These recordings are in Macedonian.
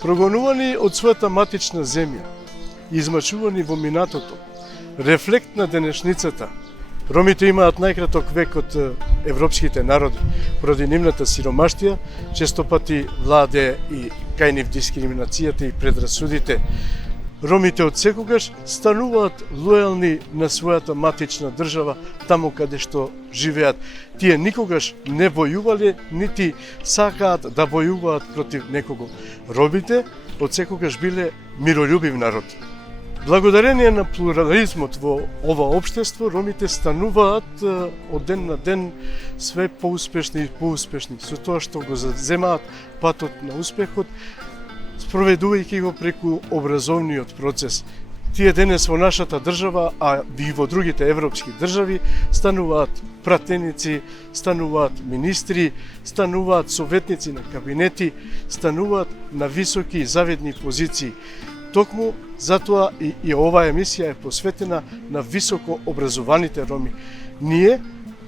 Прогонувани од својата матична земја, измачувани во минатото, рефлект на денешницата, ромите имаат најкраток век од европските народи, поради нивната сиромаштија, често пати владе и кај нив дискриминацијата и предрасудите. Ромите од секогаш стануваат лојални на својата матична држава, таму каде што живеат. Тие никогаш не војувале, нити сакаат да војуваат против некого. Ромите од секогаш биле миролюбив народ. Благодарение на плурализмот во ова општество, ромите стануваат од ден на ден све поуспешни и поуспешни, со тоа што го заземаат патот на успехот, спроведувајќи го преку образовниот процес. Тие денес во нашата држава, а и во другите европски држави, стануваат пратеници, стануваат министри, стануваат советници на кабинети, стануваат на високи и завидни позиции. Токму затоа и оваа емисија е посветена на високо образованите роми. Ние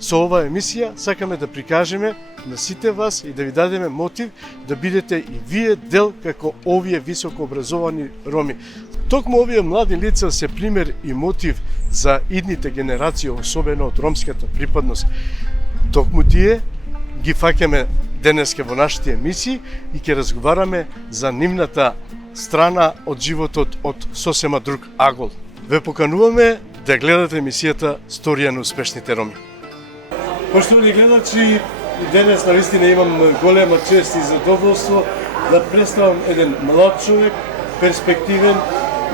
со оваа емисија сакаме да прикажеме на сите вас и да ви дадеме мотив да бидете и вие дел како овие високо образовани роми. Токму овие млади лица се пример и мотив за идните генерации, особено од ромската припадност. Токму тие ги фаќаме денеска во нашите емисии и ќе разговараме за нивната страна од животот од сосема друг агол. Ве покануваме да гледате емисијата Сторија на успешните роми. Поштовани гледачи, денес навистина имам голема чест и задоволство да представам еден млад човек, перспективен,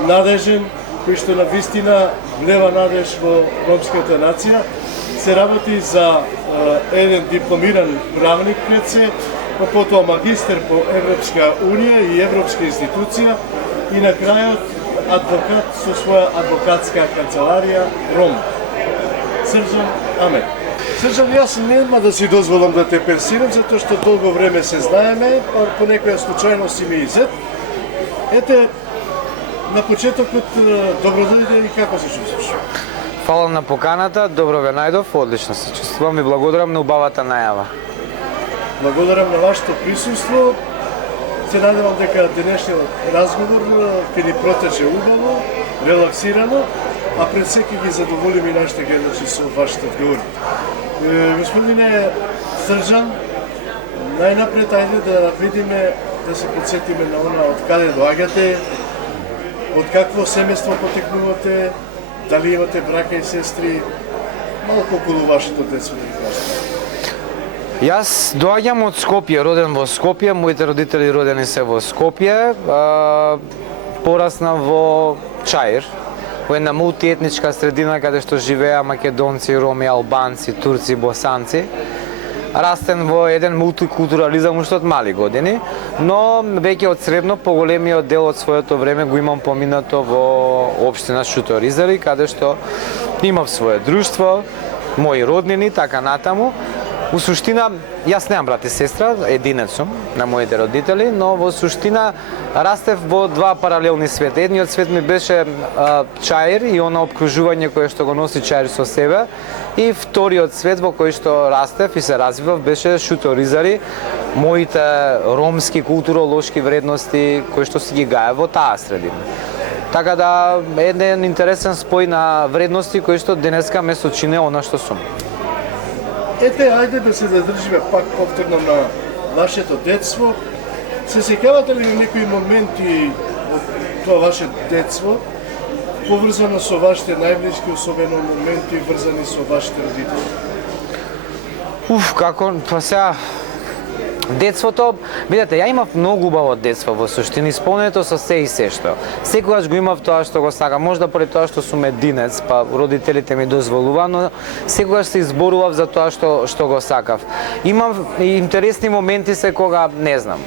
надежен, кој што навистина влева надеж во ромската нација. Се работи за еден дипломиран правник пред се, потоа магистер по Европска унија и Европска институција и на крајот адвокат со своја адвокатска канцеларија Ром. Срđan Амет. Срđan, јас нема да си дозволам да те персирам, затоа што долго време се знаеме, па по некоја случајност си ми изет. Ете, на почетокот, добро дојде и како се чувствуваш? Фала на поканата, добро ве најдов, одлично се чувствувам и благодарам на убавата најава. Благодарам на вашето присуство. Се надевам дека денешниот разговор ќе ни протече убаво, релаксирано, а пред се ќе ги задоволим и нашите гледачи со вашите одговори. Господине Срđan, најнапред ајде да видиме, да се подсетиме на она од каде доаѓате, од какво семејство потекнувате, дали имате брака и сестри, малку околу вашето детство да ги кажете. Јас доаѓам од Скопје, роден во Скопје, моите родители родени се во Скопје, пораснав во Чаир, во една мултиетничка средина каде што живеа македонци, роми, албанци, турци, босанци. Растен во еден мултикултурализам уште од мали години, но веќе од средно поголемиот дел од своето време го имам поминато во општина Шуторизари, каде што имав свое друштво, мои роднини, така натаму. У суштина, јас немам брат и сестра, единец сум на моите родители, но во суштина растев во два паралелни света. Едниот свет ми беше Чаир и она обкружување кое што го носи Чаир со себе, и вториот свет во кој што растев и се развивав беше Шуторизари, моите ромски културолошки вредности кои што си ги гаја во таа средина. Така да, еден интересен спој на вредности кои што денеска ме сочине она што сум. Ете, ајде да се задржиме пак повторно на вашето детство. Се сеќавате ли на некои моменти од тоа ваше детство, поврзано со вашите најблиски, особено моменти врзани со вашите родители? Како, па сега, детството, видете, ја имав многу убаво детство во суштина, исполнето со се и се што. Секогаш го имав тоа што го сакам, можда поради тоа што сум единец, па родителите ми дозволува, но секогаш се изборував за тоа што го сакав. Имав и интересни моменти се кога, не знам,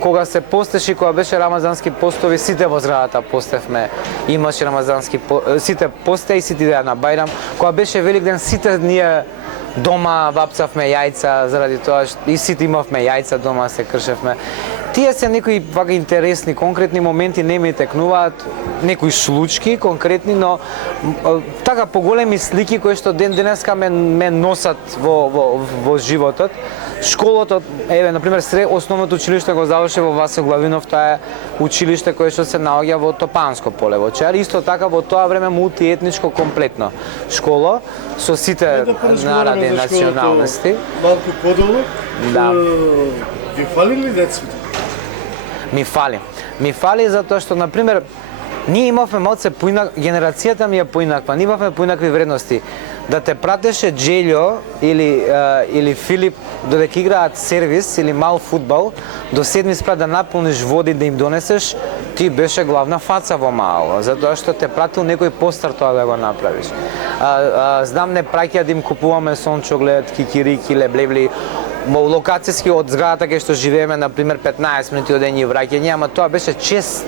кога се постеше, кога беше рамазански постови, сите во зградата постевме, имаше рамазански сите посте и сите идеа на Бајрам, кога беше Великден, сите ние дома вапцавме јајца заради тоа и сите имавме јајца дома, се кршевме. Тие се некои вака интересни, конкретни моменти, не ми текнуваат, некои случки конкретни, но така поголеми слики кои што ден денеска ме носат во животот. Школото, еве, например, основното училиште го заврши во Васил Главинов, тоа е училиште кое што се наоѓа во Топанско поле, во Чар, исто така во тоа време мултиетничко комплетно школо со сите народи и националности. Малку подолу. Да. Ви фали ли децата? Ми фали затоа што, например, ние имавме малце генерацијата ми е поинаква, ние имавме поинакви вредности. Да те пратеше Джелјо или Филип додека играат сервис или мал фудбал, до 7 спрат да наполниш води да им донесеш, ти беше главна фаца во мало, затоа што те пратил некој постар тоа да го направиш. Знам не праќа да им купуваме сончоглед, кикирики, леблебли, локацијски од зградата кај што живееме, например 15 минути одење и враќање, ама тоа беше чест.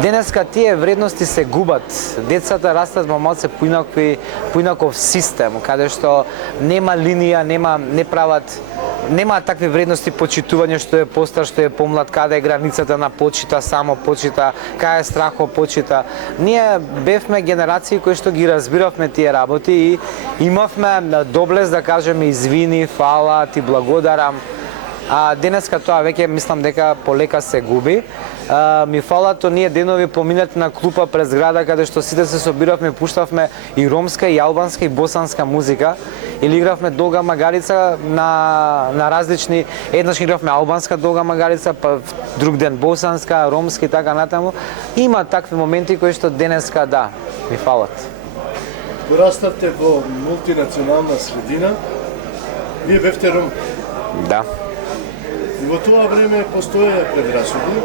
Денеска тие вредности се губат. Децата растат во малце поинаков систем, каде што нема линија, нема такви вредности почитување што е постар, што е помлад, каде е границата на почита, само почита, каде е страхо почита. Ние бевме генерации кои што ги разбиравме тие работи и имавме доблест да кажеме извини, фала, ти благодарам. А денеска тоа веќе мислам дека полека се губи. Ми фалато ние денови поминати на клупа през града каде што сите се собиравме, пуштавме и ромска, и албанска, и босанска музика. Или игравме долга магарица на различни, еднаш игравме албанска долга магарица, па друг ден босанска, ромска и така натаму. Има такви моменти кои што денеска да, ми фалат. Пораставте во мултинационална средина, вие бевте ром. Да. И во тоа време постоеја предрасуди,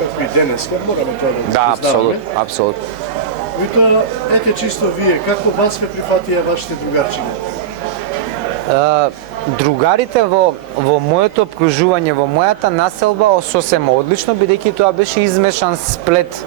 како и денеска, мораме тоа да го Да, признаваме. апсолутно. И тоа, ете чисто вие, како вас ве прифатија вашите другарчиња? Другарите во моето обкружување, во мојата населба сосема одлично, бидејќи тоа беше измешан сплет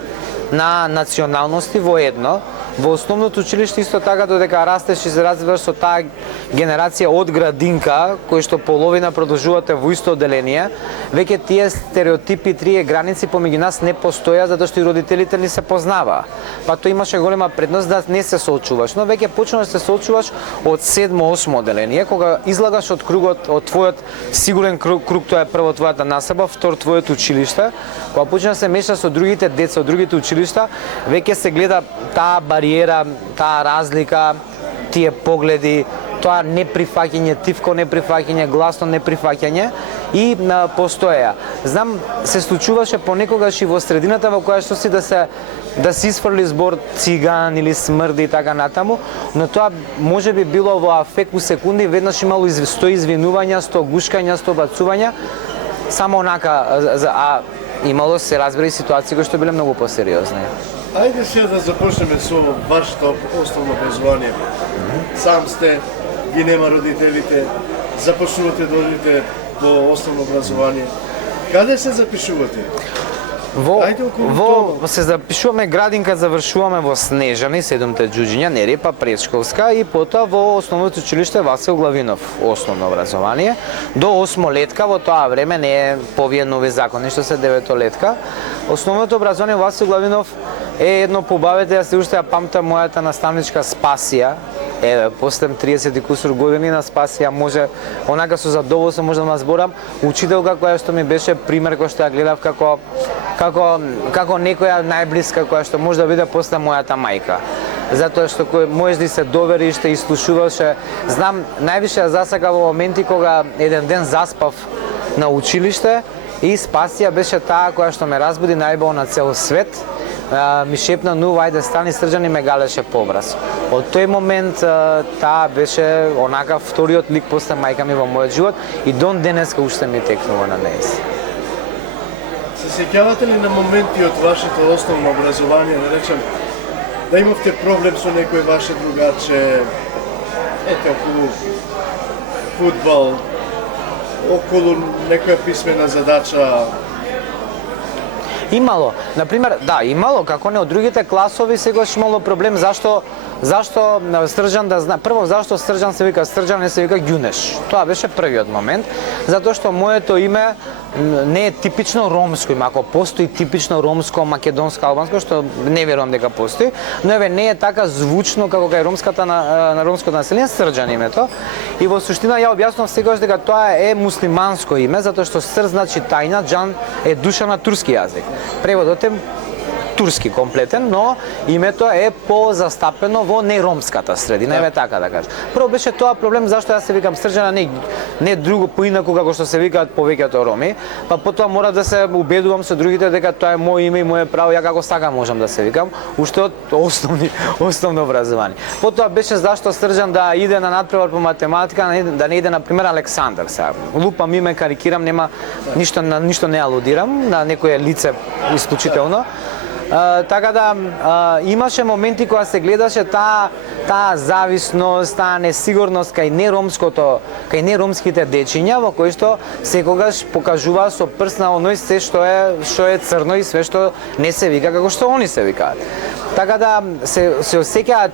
на националности во едно. Во основното училиште исто така додека растеш и се развиваш со таа генерација од градинка, кои што половина продолжувате во исто одделение, веќе тие стереотипи, трие граници помеѓу нас не постоја затоа што и родителите ни се познаваа. Па тоа имаше голема предност да не се соочуваш, но веќе почнуваш да се соочуваш од 7-8 одделение, кога излагаш од кругот, од твојот сигурен круг, тоа е прво твојата населба, втор твоето училиште, кога почнеш да се мешаш со другите деца од другите училишта, веќе се гледа таа бариера, таа разлика, тие погледи, тоа неприфаќање, тивко неприфаќање, гласно неприфаќање и постоеја. Знам, се случуваше понекогаш и во средината во која што си да се исфрли збор циган или смрди и така натаму, но тоа може би било во афект у секунди, веднаш имало 100 извинувања, 100 гушкања, 100 бацувања, само онака, а имало се разбери ситуации кои што биле многу посериозни. Ајде сега да започнеме со вашето основно образование. Сам сте, ги нема родителите, започнувате да одите во основно образование. Каде се запишувате? Се запишуваме градинка, завршуваме во Снежани, 7-те џуџиња, Нерепа, предшколска и потоа во основното училиште Васил Главинов, основно образование. До 8 летка, во тоа време не е повие нови закони, што се 9 летка. Основното образование Васил Главинов е едно побавете, се уште ја памтам мојата наставничка Спасија. Еве, после 30 и кусур години на Спасија може, онака со задоволство може да ме зборам, учителка која што ми беше пример кој што ја гледав како некоја најблиска која што може да биде после мојата мајка. Затоа што кој можеш да се довериш, да изслушуваше. Знам, највише ја засака во моменти кога еден ден заспав на училиште и Спасија беше таа која што ме разбуди најбо на цел свет. Ми шепна, ну, ајде стани Срđан и ме галеше по образ. Од тој момент таа беше онака вториот лик после мајка ми во мојот живот и дон денеска уште ми текнува на неј. Се сеќавате ли на моменти од вашето основно образование, да речем, да имавте проблем со некој ваше другарче, ете, околу фудбал, околу некоја писмена задача? Имало, на пример, да, имало, како не од другите класови, сегаш имало проблем зашто Срđan да знае. Прво, зашто Срđan се вика Срđan, не се вика Ѓунеш. Тоа беше првиот момент, затоа што моето име не е типично ромско име. Ако постои типично ромско, македонско, албанско, што не верувам дека постои, но еве не е така звучно како кај ромската на ромското население Срđan името. И во суштина ја објаснав сегаш дека тоа е муслиманско име, затоа што Срđ значи тајна, џан е душа на турски јазик. Преводот е турски комплетен, но името е позастапено во неромската средина, еве така да кажам. Прво беше тоа проблем зашто јас се викам Срđana, не друго поинаку како што се викаат повеќето роми, па потоа мора да се убедувам со другите дека тоа е мој име и моје право, ја како сакам можам да се викам, уште од основно образование. Потоа беше зашто Срđan да иде на надпревар по математика, да не иде на пример Александар. Сега лупам име, карикирам, нема ништо не алудирам на некое лице исклучително. Така да имаше моменти кога се гледаше таа зависност, таа несигурност кај неромските дечиња, во кои што секогаш покажува со прст на оној се што е црно и све што не се вика како што они се викаат. Така да се осеќаат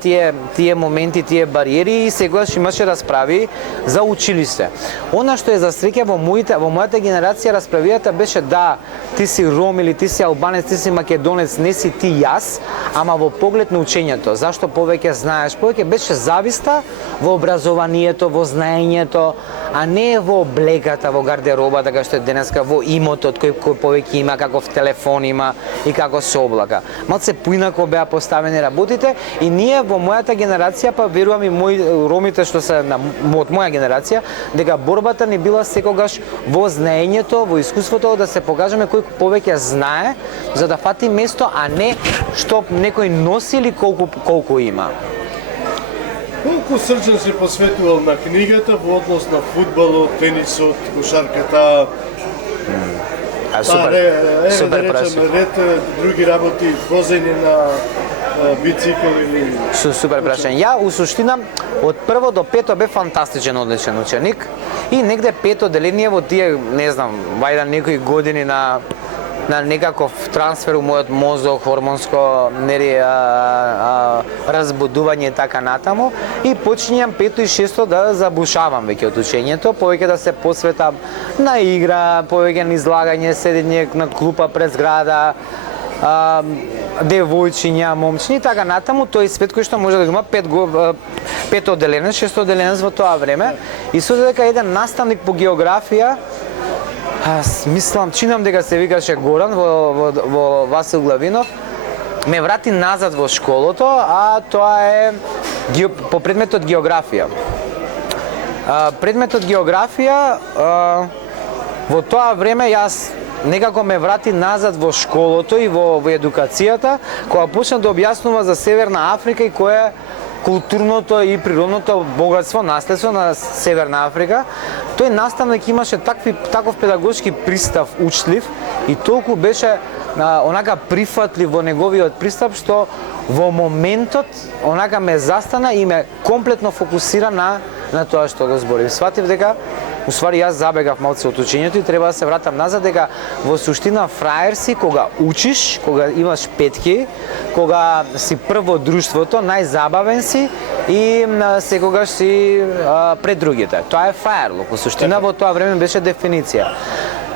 тие моменти, тие бариери и секогаш имаше расправи за училиште. Она што е за среќа во мојата генерација расправијата беше да ти си ром или ти си албанец, ти си македонец, не си ти јас, ама во поглед на учењето, зашто повеќе знаеш, повеќе беше зависта во образованието, во знаењето, а не во облегата, во гардероба, така што е денеска, во имотот кој повеќе има, каков телефон има и како се облака. Малце поинако беа поставени работите и ние во мојата генерација, па верувам и ромите што се од моја генерација, дека борбата ни била секогаш во знаењето, во искуството да се покажеме кој повеќе знае, за да фати место, а не што некој носи или колку има. Колку Срđan се посветувал на книгата во однос на фудбалот, тенисот, кошарката? Супер прашање. Ред други работи, возење на бицикл или... Супер прашање. Ја, у суштина, од прво до пето бе фантастичен, одличен ученик и негде пето деление во тие, не знам, вајда некои години на некаков трансфер у мојот мозок, хормонско разбудување и така натаму и почињам пето и шесто да забушавам веќе од учењето, повеќе да се посветам на игра, повеќе на излагање, седење на клупа пред зграда, девојчиња, момчиња и така натаму, тој свет кој што може да има пето оделенец, шесто оделенец во тоа време и со дека еден наставник по географија, чинам дека се викаше Горан во Васил Главинов, ме врати назад во школото, а тоа е по предметот географија. Предметот географија во тоа време јас некако ме врати назад во школото и во едукацијата, кога почна да објаснува за Северна Африка и кој е културното и природното богатство, наследство на Северна Африка. Тој наставник имаше таков педагошки пристав, учлив и толку беше онака прифатлив во неговиот пристап што во моментот онака ме застана и ме комплетно фокусира на тоа што го зборив. Сватив дека уствари јас забегав малце од учењето и треба да се вратам назад, дека во суштина фраер си кога учиш, кога имаш петки, кога си прво друштвото, најзабавен си и секогаш си пред другите. Тоа е фраерлук. Во суштина во тоа време беше дефиниција.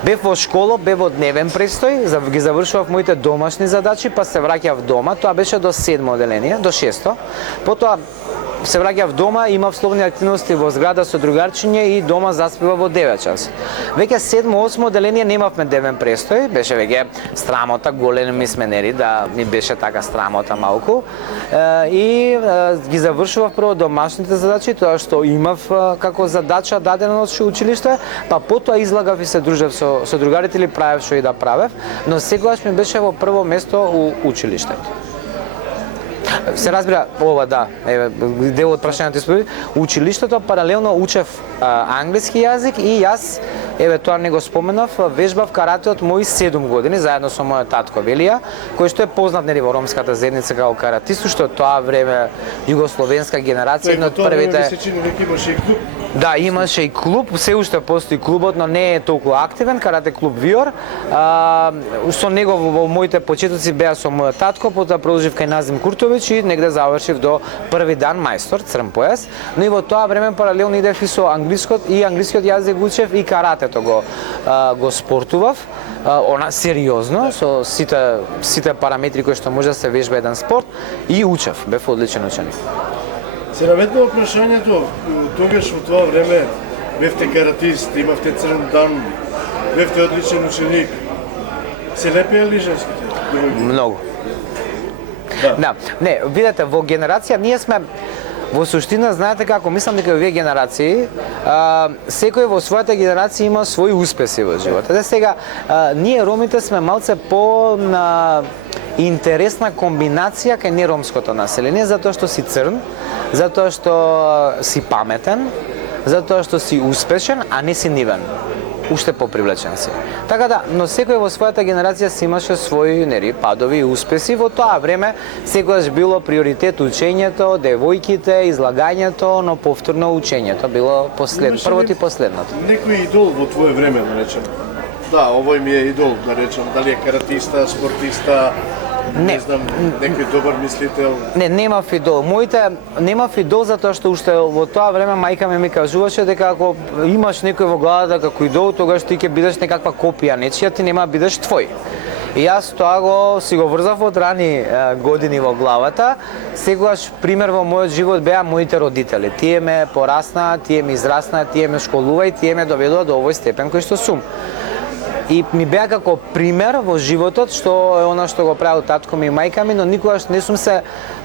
Бев во школа, бев во дневен престој, ги завршував моите домашни задачи, па се враќав дома, тоа беше до 7 оделение, до 6. Потоа се враќав дома, имав слободни активности во зграда со другарчиња и дома заспива во 9 часи. Веќе 7-8 оделение немавме дневен престој, беше веќе страмота, големи сменери, да ми беше така страмота малку. И ги завршував прво домашните задачи, тоа што имав како задача дадено од училиште, па потоа излагав и се дружев со другарите или правев што и да правев, но секогаш ми беше во прво место у училиштето. Се разбира, ова да, дел од прашањето испови. Училиштето паралелно учев англиски јазик и јас еве тоа не го споменав, вежбав карате од мои 7 години заедно со мојот татко Велија, кој што е познат нели во ромската заедница како каратист, што тоа време југословенска генерација едно од првите. Се чини дека имаше и клуб. Да, имаше и клуб, се уште постои клубот, но не е толку активен, карате клуб Виор. Со него во моите почетоци беа со мојот татко, потоа продолжив кај Назим Куртович и негде завршив до први дан мајстор, црн појас, но и во тоа време паралелно идев и со англискиот јазик учев и каратето го спортував. Она сериозно со сите параметри кои што може да се вежба еден спорт и учев, бев одличен ученик. Се наметнува прашањето, тогаш во тоа време бевте каратист, имавте црн дан, бевте одличен ученик. Се лепеа ли женските? Многу. Да. Не, видете, во генерација ние сме во суштина, знаете како, мислам дека овие генерации, секој во својата генерација има своји успеси во животот. Сега, ние ромите сме малце по интересна комбинација кај неромското население, затоа што си црн, затоа што си паметен, затоа што си успешен, а не си нивен. Уште попривлечен си. Така да, но секој во својата генерација си имаше своји падови и успеси. Во тоа време секогаш било приоритет учењето, девојките, излагањето, но повторно учењето било првото и последното. Некој идол во твое време, да речем? Да, овој ми е идол, да речем, дали е каратиста, спортиста, не знам, некој добар мислител. Не, немав идол. Немав идол затоа што уште во тоа време мајка ми кажуваше дека ако имаш некој во главата како идол, тогаш ти ќе бидеш некаква копија нечија, ти нема бидеш твој. И јас тоа си го врзав од рани години во главата. Секогаш пример во мојот живот беа моите родители. Тие ме пораснаа, тие ме израснаа, тие ме школува и тие ме доведоа до овој степен кој што сум. И ми беа како пример во животот, што е она што го правил татко ми и мајка ми, но никогаш не сум се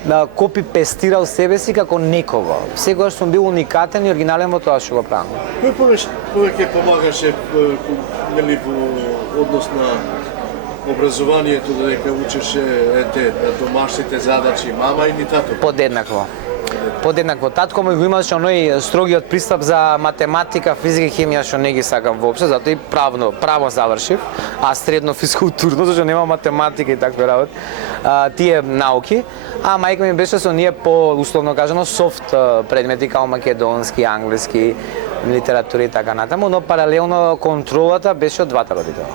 копи-пестирал себе си како некого. Секогаш сум бил уникатен и оригинален во тоа што го правам. Кој повеќе помагаше нели во однос на образованието, додека учеше на домашните задачи, мама или тато? Подеднакво. Татко ми го имаше оној строгиот пристап за математика, физика и хемија што не ги сакам воопшто, затоа и право завршив, а средно физкултурно, зашто нема математика и такви работи, тие науки, а мајка ми беше со ние по условно кажано софт предмети како македонски, англиски, литература и така натаму, но паралелно контролата беше од двата родители.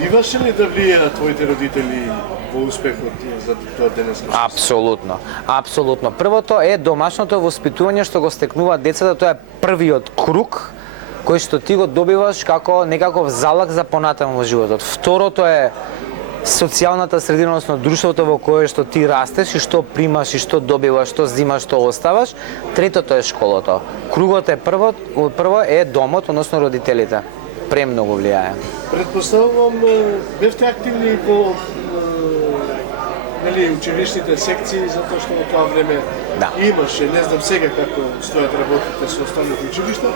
Биваше ли да влијаат твоите родители во успехот за тоа денес? Апсолутно. Првото е домашното воспитување што го стекнуваат децата, тоа е првиот круг кој што ти го добиваш како некаков залог за понатаму во животот. Второто е социјалната средина, односно друштвото во кое што ти растеш и што примаш и што добиваш, што зимаш, што оставаш. Третото е школото. Кругот е прво е домот, односно родителите. Премногу влијае. Предпоставувам, бевте активни по училишните секции, затоа што во тоа време имаше, не знам сега како стојат работите со останати училишта,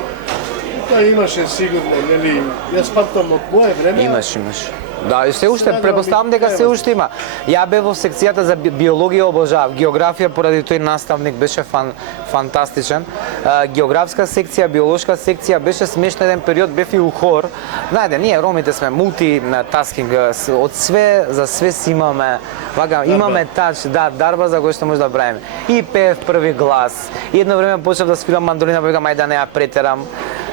тоа имаше сигурно, јас памтам од мое време. Имаш. Да, и се уште, предпоставам дека се уште има. Ја бев во секцијата за биологија, обожав. Географија поради тој наставник беше фантастичен. Географска секција, биолошка секција беше смешна еден период, бев и у хор. Знаете, ние ромите сме мултитаскинг, од све за све си имаме, имаме тач, дарба за кој што може да правиме. И пеев први глас. И едно време почнав да свирам мандолина, викам ајде да не ја претерам.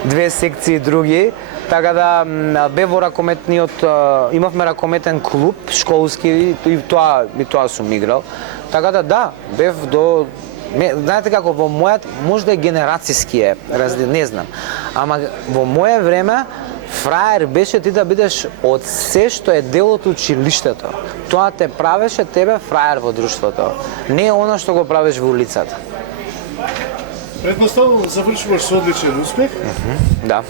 2 секции други. Така да бев во имавме ракометен клуб школски и тоа сум играл. Така да, бев до знаете како во мојот може да е генерацијски не знам. Ама во мое време фраер беше ти да бидеш од се што е дел од училиштето. Тоа те правеше тебе фраер во друштвото. Не е она што го правиш во улицата. Предпоставувам, завршуваш со одличен успех. Да.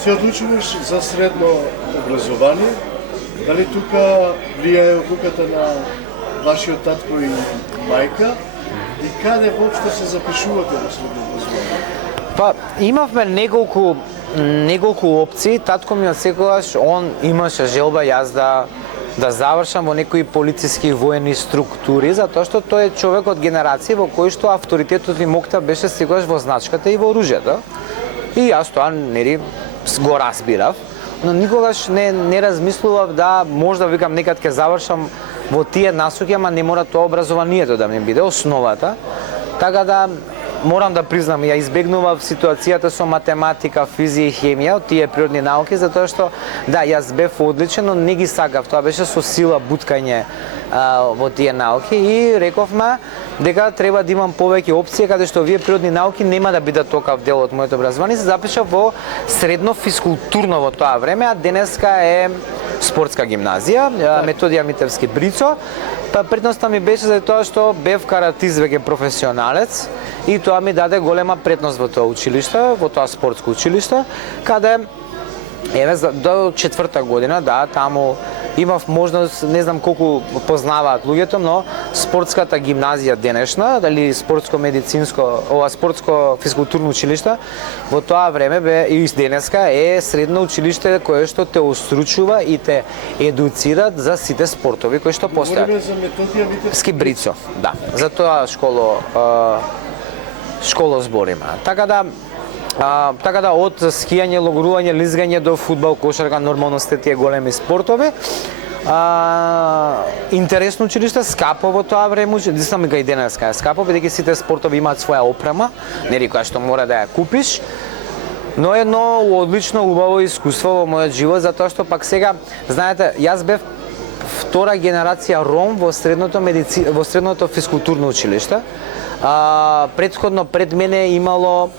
Се одлучуваш за средно образование. Дали тука влијае одлуката на вашиот татко и мајка? И каде воопшто се запишувате во средно образование? Имавме неколку опции. Татко ми од секогаш он имаше желба јас да завршам во некои полициски воени структури, затоа што тој е човек од генерација во кој што авторитетот и мокта беше секогаш во значката и во оружјето. И јас тоа нели го разбирав, но никогаш не размислував да можда викам некад ќе завршам во тие насоки, ама не мора тоа образованието да ми биде основата. Така да морам да признам, ја избегнував ситуацијата со математика, физија и хемија, од тие природни науки, затоа што да, јас бев одличен, но не ги сакав. Тоа беше со сила буткање во тие науки и рековме дека треба да имам повеќе опции, каде што овие природни науки нема да бидат токав дел од моето образование. Се запишав во средно физкултурно во тоа време, а денеска е спортска гимназија, Методија Митевски Брицо. Па предноста ми беше за тоа што бев каратист веќе професионалец и тоа ми даде голема предност во тоа училиште, во тоа спортско училиште, каде еве до 4-та година, да, таму имав можност, не знам колку познаваат луѓето, но спортската гимназија денешна, дали спортско-медицинско, спортско физкултурно училиште, во тоа време бе и денеска е средно училиште кое што те устручува и те едуцираат за сите спортови кои што постојат. Говориме за Методија Митевски Брицо, да. За тоа школо збориме. Така да од скијање, логорување, лизгање до фудбал, кошарка, нормално сте тие големи спортови. Интересно училиште, скапо во тоа време, дисам и денеска е скапо, бидејќи сите спортови имаат своја опрема, нели која што мора да ја купиш. Но едно одлично убаво искуство во мојот живот, затоа што пак сега, знаете, јас бев втора генерација ром во средното физкултурно училиште. Претходно пред мене имало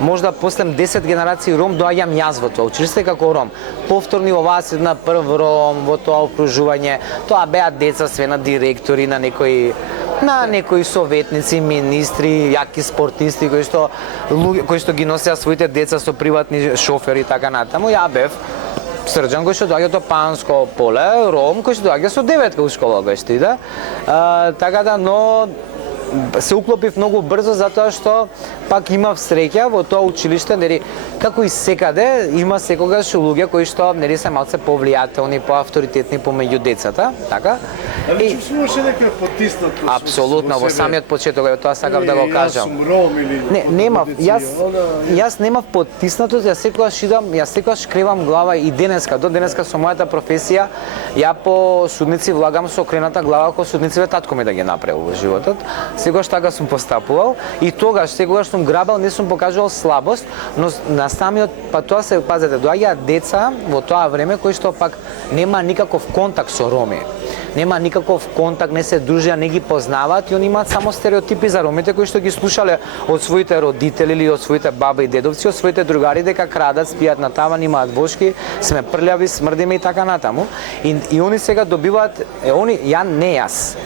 можда после 10 генерации ром доаѓам јас во тоа училиште како ром. Повторни оваа седна прв ром во тоа окружување. Тоа беа деца све на директори, на некои советници, министри, јаки спортисти кои што ги носеа своите деца со приватни шофери и така натаму. Ја бев Срđан кој што доаѓа од Панско поле, ром кој што доаѓа со деветка у школа кој што иде. Така да, но се уклопив многу брзо затоа што пак имав среќа во тоа училиште, нели како и секаде има секогаш луѓе кои што нели се малце повлијателни, поавторитетни помеѓу децата, така? Али чувствуваше дека потиснато? Апсолутно, во самиот почеток, тоа сакав да го кажам. Јас сум ром или не, немав, јас немав потиснато, јас секогаш кревам глава и денеска, до денеска со мојата професија, ја по судници влагам со окрената глава кој судниците татко ми да ги направил во животот. Секогаш така сум постапувал и тогаш секогаш сум грабал, не сум покажувал слабост, но на самиот па тоа се пазете, доаѓаат деца во тоа време кои што пак нема никаков контакт со роми. Нема никаков контакт, не се дружија, не ги познаваат и они имаат само стереотипи за ромите кои што ги слушале од своите родители или од своите баба и дедовци, од своите другари дека крадат, спијат на таван, имаат вошки, сме прљави, смрдиме и така натаму. И они сега добиваат, не јас,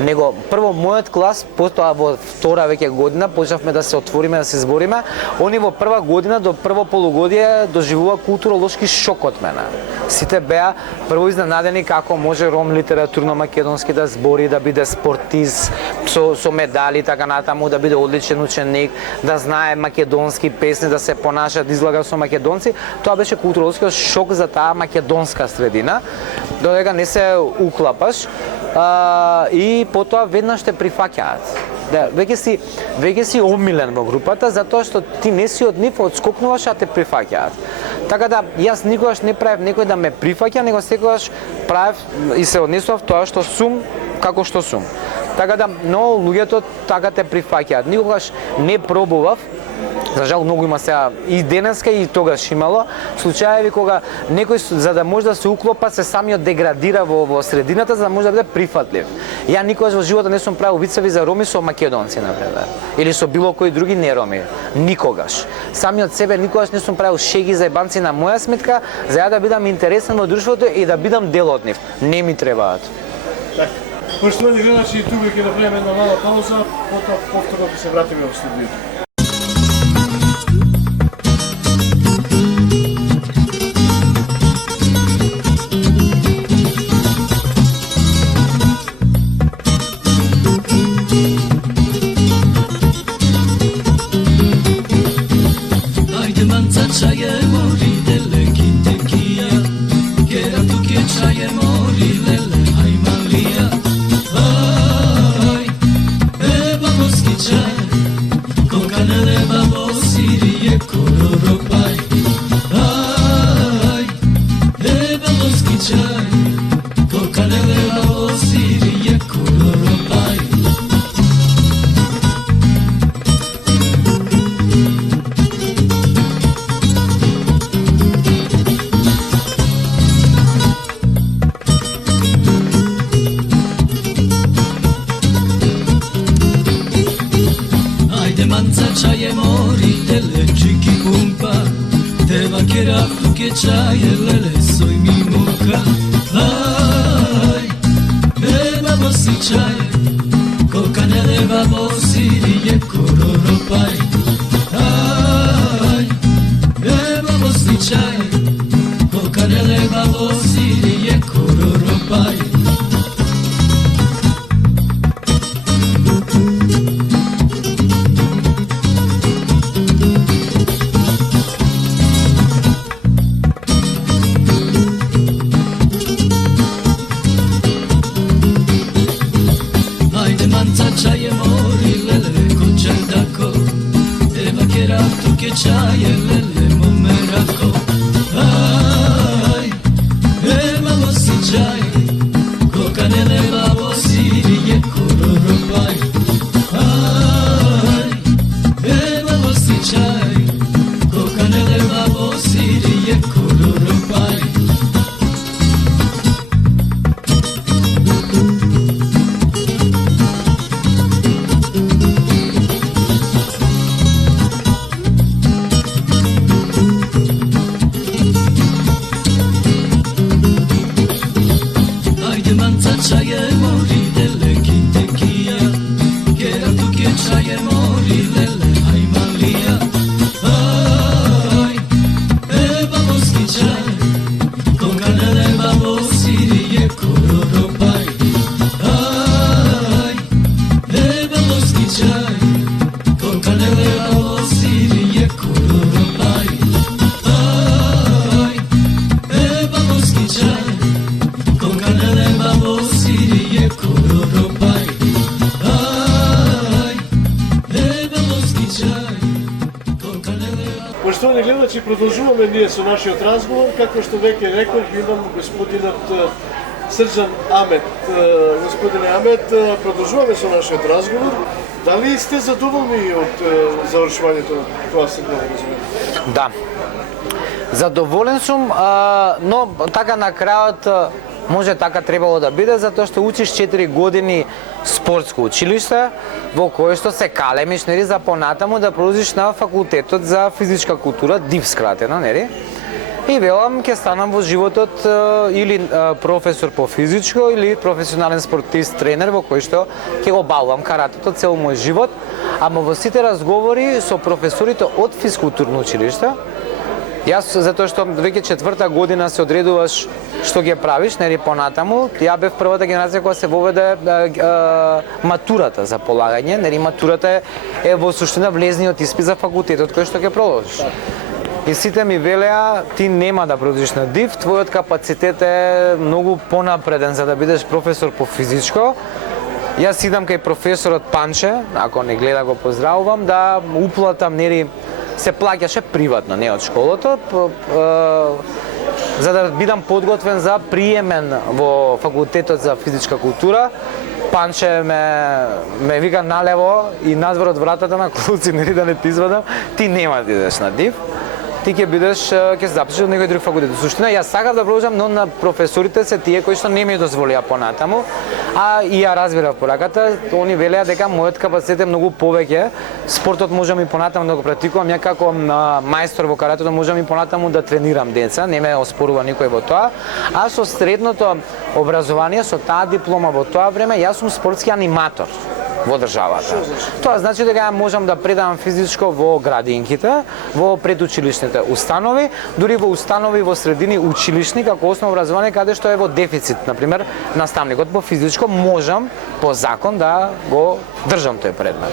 него прво мојот клас, потоа во втора веќе година почнавме да се отвориме, да се збориме. Они во прва година до прво полугодие доживува културолошки шок од мене. Сите беа прво изненадени како може ром литературно македонски да збори, да биде спортист со медали така натаму, да биде одличен ученик, да знае македонски песни, да се понаша, да излага со македонци. Тоа беше културолошки шок за таа македонска средина, додека не се уклапаш. И потоа веднаш те прифаќаат. Да, веќе си омилен во групата затоа што ти не си од нив, одскокнуваш, а те прифаќаат. Така да јас никогаш не правев некој да ме прифаќа, него секогаш правев и се однесував тоа што сум како што сум. Така да, но луѓето така те прифаќаат. Никогаш не пробував. За жал многу има сега и денеска и тогаш имало случаеви кога некој за да може да се уклопа се самиот деградира во средината за да може да биде прифатлив. Ја никогаш во животот не сум правил вицеви за роми со македонци например или со било кои други нероми. Никогаш. Самиот себе никогаш не сум правил шеги за ебанци на моја сметка за ја да бидам интересен во друштвото и да бидам дел од нив. Не ми требаат. Така. Поштовани гледачи, тука ќе направиме една мала пауза, потоа повторно ќе се вратиме во студиото. Coca que chaye lele soy mi moca. Ay, vamos y chaye, cocanele vamos y ye kororo pai. Ay, vamos y chaye, cocanele vamos y ye kororo pai. Chaye mori lele conchendako, eva kera tu que chaye lele momerako. Ay, vamos si chaye, cocanele vamos y ye kororo pai. Ay, vamos si chaye, cocanele vamos y ye kororo pai. Chaye mori lele kintekia, kera tu que chaye mori lele ay Maria. Ay, vamos que chaye, con canele vamos y ye kororo pai. Ay, vamos que chaye, con canele vamos y ye kororo pai. Ay, vamos que chaye, con canele vamos. Поштовани гледачи, продолжуваме ние со нашиот разговор. Како што веќе реков, имам господинот Срџан Амет. Господине Амет, продолжуваме со нашиот разговор. Дали сте задоволни од завршувањето на тоа седмино образование? Да. Задоволен сум, но така на крајот може така требало да биде, затоа што учиш 4 години спортско училиште, во кое што се калемиш, нели, за понатаму да продолжиш на факултетот за физичка култура, ДИВ скратено, нели? И велам ќе станам во животот или професор по физичко или професионален спортист тренер во кој што ќе го бавам каратето цел мој живот, ама во сите разговори со професорите од физкултурно училиште, јас затоа што веќе 4-та година се одредуваш што ќе правиш, нели, понатаму, ја бев првата генерација која се воведе матурата за полагање, нели, матурата е во суштина влезниот испит за факултетот кој што ќе продолжиш. И сите ми велеа, ти нема да продолжиш на ДИВ, твојот капацитет е многу понапреден за да бидеш професор по физичко. Јас идам кај професорот Панче, ако не гледа го поздравувам, да уплатам, нели, се плаќаше приватно, не од школото, за да бидам подготвен за приемен во факултетот за физичка култура. Панче ме вика налево и надвор од вратата на клуци, нели, да не ти извадам, ти нема да идеш на ДИВ, ти ќе бидеш, ќе се запишеш од некој друг факултет. Суштина, јас сакав да продолжам, но на професорите се тие кои што не ми дозволија понатаму, а и ја разбирав пораката, они велеа дека мојот капацитет е многу повеќе, спортот можам и понатаму да го практикувам, ја како мајстор во каратето можам и понатаму да тренирам деца, не ме оспорува никој во тоа, а со средното образование, со таа диплома во тоа време, јас сум спортски аниматор во државата. Тоа значи дека можам да предавам физичко во градинките, во предучилишните установи, дури во установи во средини училишни како основно образование каде што е во дефицит, на пример, наставникот по физичко можам по закон да го држам тој предмет.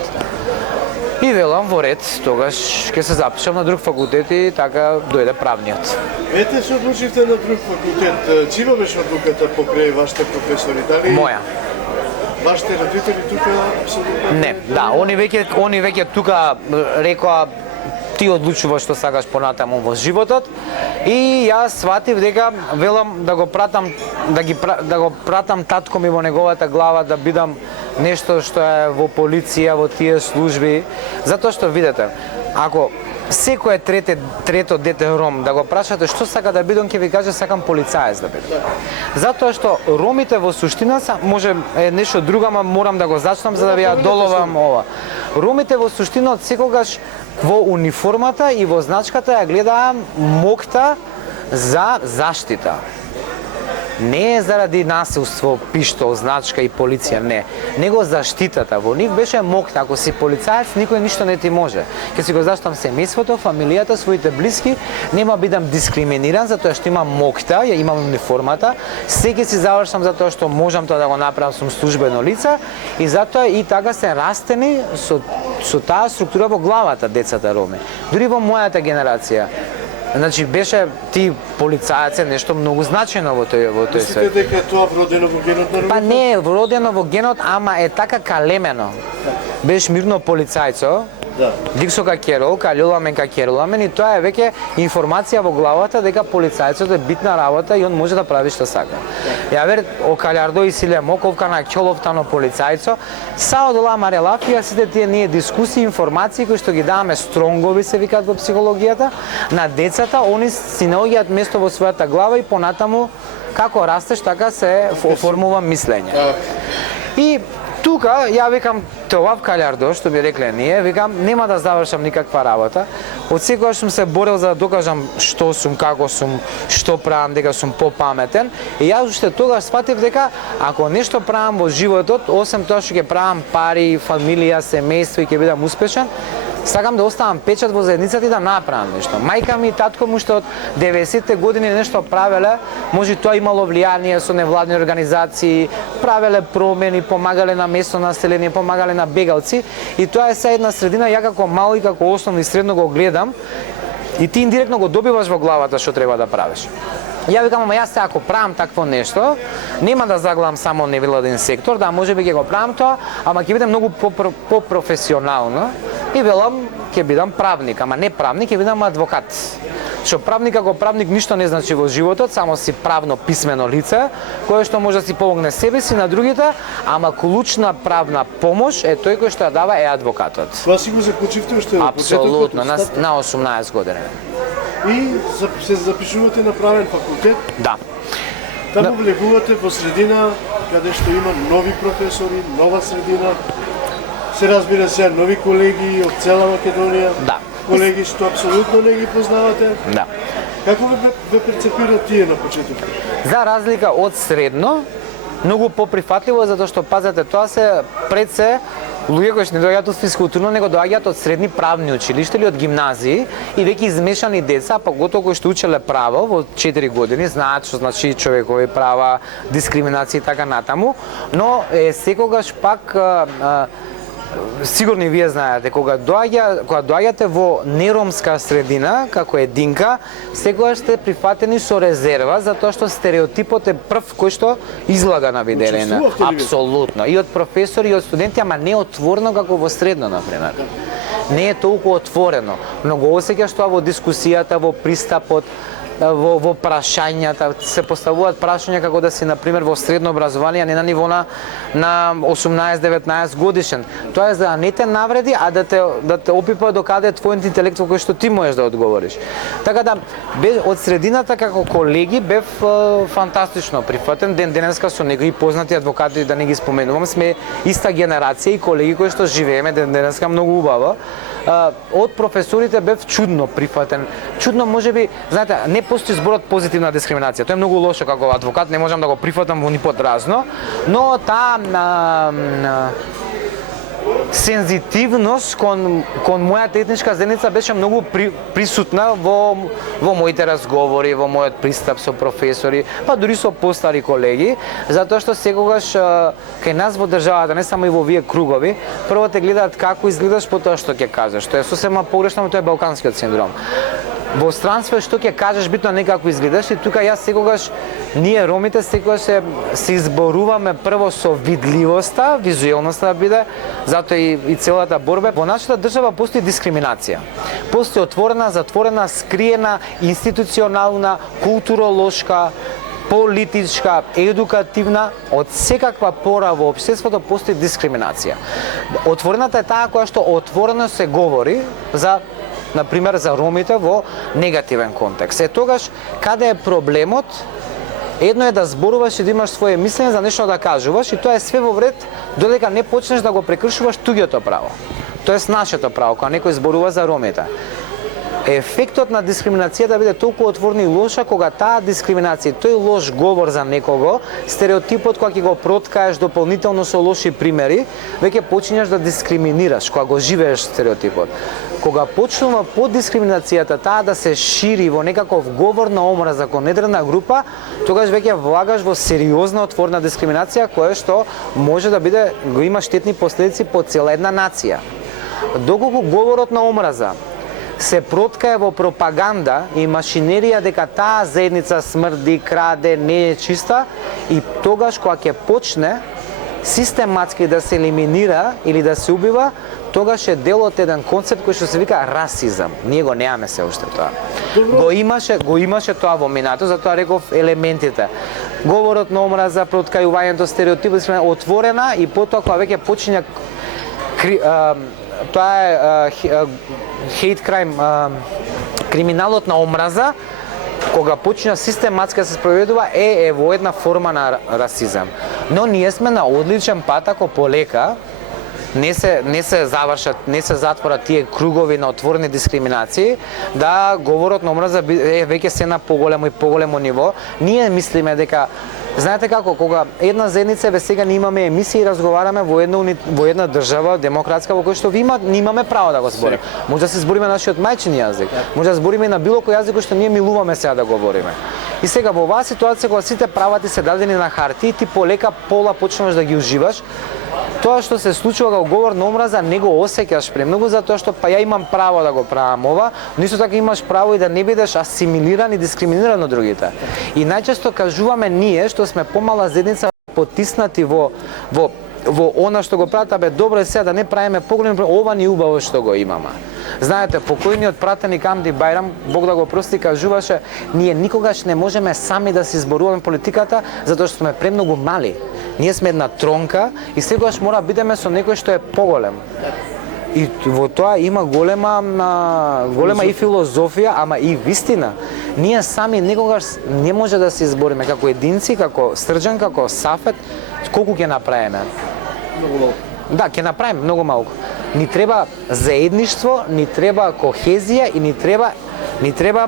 И велам во ред, тогаш ќе се запишам на друг факултет и така дојде правниот. Ете се одлучивте на друг факултет. Чива беше одлуката покрај вашите професори? Дали Моја. Вашите родители тука апсолутно? Не, да, они веќе тука рекоа ти одлучуваш што сакаш понатаму во животот и јас сватив дека велам да го пратам да го пратам татко ми во неговата глава да бидам нешто што е во полиција, во тие служби, затоа што видете, ако секое трето дете ром да го прашате што сака да биде, он ќе ви каже сакам полицаец да бидам. Затоа што ромите во суштина може е нешто друго, ама морам да го зачнам за да ви ја доловам ова. Ромите во суштина од секогаш во униформата и во значката ја гледаа мокта за заштита. Не е заради насилство, пиштол, значка и полиција, не. Него заштитата. Во нив беше мокта. Ако си полицаец, никој ништо не ти може. Ке си го заштитам семејството, фамилијата, своите блиски, нема бидам дискриминиран затоа што имам мокта, ја имам униформата, се ќе си завршам затоа што можам тоа да го направам, сум службено лице и затоа и така се растени со таа структура во главата децата роми. Дури во мојата генерација. Значи беше ти полицаец е нешто многу значено во тој Мислите свет. дека е тоа вродено во генот на Па ромите? не е вродено во генот, ама е така калемено. Беше мирно полицајцо, Да. Диксока Керол, Калјоламен ка Кероламен и тоа е веќе информација во главата дека полицајцот е битна работа и он може да прави што сака. Ја вер о Калјардо и Силе Моковка на Ќоловтано полицајцо, са одела Марелафија сите тие ние дискусии, информации кои што ги даваме стронгови се викаат во психологијата на децата, они си наоѓаат место во својата глава и понатаму како растеш така се оформува мислење. И тука ја викам тоа в Калјардо, што би рекле ние, викам нема да завршам никаква работа. Од секогаш сум се борел за да докажам што сум, како сум, што правам, дека сум попаметен. И јас уште тогаш сфатив дека ако нешто правам во животот, освен тоа што ќе правам пари, фамилија, семејство и ќе бидам успешен, сакам да оставам печат во заедницата и да направам нешто. Мајка ми и татко му што од 90-те години нешто правеле, може тоа имало влијание со невладни организации, правеле промени, помагале на местно население, помагале на бегалци и тоа е се една средина ја како мал и како основно и средно го гледам и ти индиректно го добиваш во главата што треба да правиш. Ја викам, ама јас ако правам такво нешто, нема да заглавам само невладен сектор, да можеби ќе го правам тоа, ама ќе биде многу по-професионално и велам ќе бидам правник, ама не правник, ќе бидам адвокат. Што правник како правник ништо не значи во животот, само си правно писмено лице, кое што може да си помогне себе си на другите, ама клучна правна помош е тој кој што ја дава е адвокатот. Тоа си го заклучивте уште во почетокот? Апсолутно, на 18 години. И се запишувате на правен факултет, Да. таму влегувате во средина каде што има нови професори, нова средина, се разбира се нови колеги од цела Македонија, Да. колеги што апсолутно не ги познавате. Да. Како ве перцепираат тие на почетокот? За разлика од средно, многу поприфатливо затоа што пазете тоа се пред се луѓе кои што не доаѓаат од физкултурно, него доаѓаат од средни правни училишта или од гимназии и веќе измешани деца, поготово кои што учеле право во 4 години, знаат што значи човекови права, дискриминација и така натаму, но секогаш пак сигурно и вие знаете, кога доаѓате во неромска средина, како единка, секогаш сте прифатени со резерва, затоа што стереотипот е прв кој што излага на виделина. Учествувавте ли вие? Апсолутно. И од професори, и од студенти, ама не отворено како во средно, например. Не е толку отворено. Многу осеќаш тоа во дискусијата, во пристапот, во прашањата, се поставуваат прашања како да си, например, во средно образование, не на ниво на 18-19 годишен. Тоа е за да не те навреди, а да те опипа докаде е твојот интелект во кој што ти можеш да одговориш. Така да, од средината како колеги бев фантастично прифатен. Денеска со некои познати адвокати, да не ги споменувам, сме иста генерација и колеги кои што живееме денеска многу убаво. Од професорите бев чудно прифатен. Чудно можеби, знаете, не постои зборот позитивна дискриминација. Тоа е многу лошо како адвокат, не можам да го прифатам во ни подразно, но таа сензитивност кон мојата етничка заедница беше многу присутна во моите разговори, во мојот пристап со професори, па дури со постари колеги, затоа што секогаш кај нас во државата, не само и во овие кругови, прво те гледаат како изгледаш по тоа што ќе кажеш, што е сосема погрешно, тоа е балканскиот синдром. Во странство што ќе кажеш битно не како изгледаш и тука јас секогаш, ние ромите секогаш се изборуваме прво со видливоста, визуелноста да биде, затоа и целата борба. Во нашата држава постои дискриминација. Постои отворена, затворена, скриена, институционална, културолошка, политичка, едукативна, од секаква пора во општеството постои дискриминација. Отворената е таа која што отворено се говори за, например, за ромите во негативен контекст. Е тогаш, каде е проблемот, едно е да зборуваш и да имаш своje мислење за нешто да кажуваш и тоа е све во вред додека не почнеш да го прекршуваш туѓото право. Тоест нашето право, кога некој зборува за ромите. ефектот на дискриминацијата биде толку отворена и лоша кога таа дискриминација, тој лош говор за некого, стереотипот кога ќе го проткаеш дополнително со лоши примери, веќе почињаш да дискриминираш кога го живееш стереотипот. Кога почнува под дискриминацијата таа да се шири во некаков говор на омраза кон одредена група, тогаш веќе влагаш во сериозна отворена дискриминација која што може да биде го има штетни последици по цела една нација. Доколку говорот на омраза се проткае во пропаганда и машинерија дека таа заедница смрди, краде, не е чиста, и тогаш кога ќе почне систематски да се елиминира или да се убива, тогаш е дел од еден концепт кој што се вика расизам. Ние го немаме се уште тоа. Го имаше тоа во минато, затоа реков елементите. Говорот на омраза, проткајувањето, стереотипи, отворена, и потоа кога веќе почиња тоа е hate crime, криминалот на омраза, кога почина систематски да се спроведува, е во една форма на расизам. Но ние сме на одличен пат ако полека не се затворат тие кругови на отворени дискриминации, да говорот на омраза е веќе се на поголемо и поголемо ниво. Ние мислиме дека, знаете како, кога една заедница, ве сега ние имаме емисии и разговараме во една држава демократска во која што имаме право да го збориме. Може да се збориме нашиот мајчин јазик, може да збориме на било кој јазик кој што ние милуваме сега да говориме. И сега во оваа ситуација кога сите права ти се дадени на хартија, ти полека пола почнуваш да ги уживаш, тоа што се случува кога говор на омраза не го осеќаш премногу, затоа што ја имам право да го правам ова, но исто така имаш право и да не бидеш асимилиран и дискриминиран од другите. И најчесто кажуваме ние што сме помала заедница потиснати во она што го прават, бе добро е сега да не правиме поголеми, ова ни убаво што го имаме. Знаете, покојниот пратеник Амди Бајрам, Бог да го прости, кажуваше: ние никогаш не можеме сами да се изборуваме политиката затоа што сме премногу мали. Ние сме една тронка и секогаш мора да бидеме со некој што е поголем. И во тоа има голема и филозофија, ама и вистина. Ние сами никогаш не може да се избориме како единци, како Срđan, како Сафет, колку ќе направиме. Многу малку. Да, ќе направиме многу малку. Ни треба заедништво, ни треба кохезија и ни треба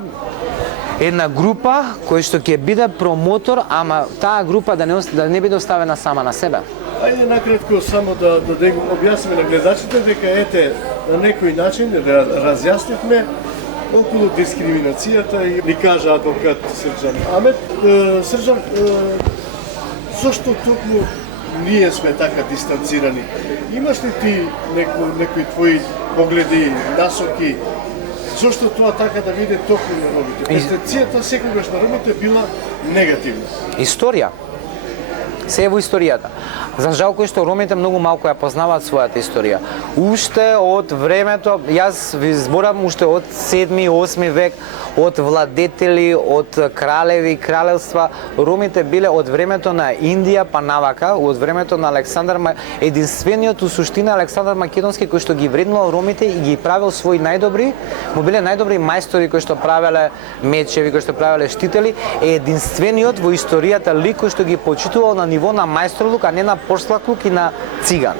една група која што ќе биде промотор, ама таа група да не биде оставена сама на себе. Ајде накратко само да објасниме на гледачите дека ете на некој начин разјаснивме околу дискриминацијата и ни кажа адвокат Срđan Ахмет. Срđan, зошто токму ние сме така дистанцирани? Имаш ли ти некои твои погледи, насоки? Зошто тоа така да биде токму на ромите? Перцепцијата секогаш на ромите била негативна. Историја. Се е во историјата. За жал кој што ромите многу малку ја познаваат својата историја. Уште од времето, јас ви зборам уште од 7-8 век, од владетели, од кралеви, кралевства, ромите биле од времето на Индија па навака, од времето на Александар единствениот у суштина Александар Македонски кој што ги вреднувал ромите и ги правил своји најдобри, му биле најдобри мајстори кои што правеле мечеви, кои што правеле штители, е единствениот во историјата лик кој што ги почитувал на ниво на мајсторлук, а не на порслаклук и на циган.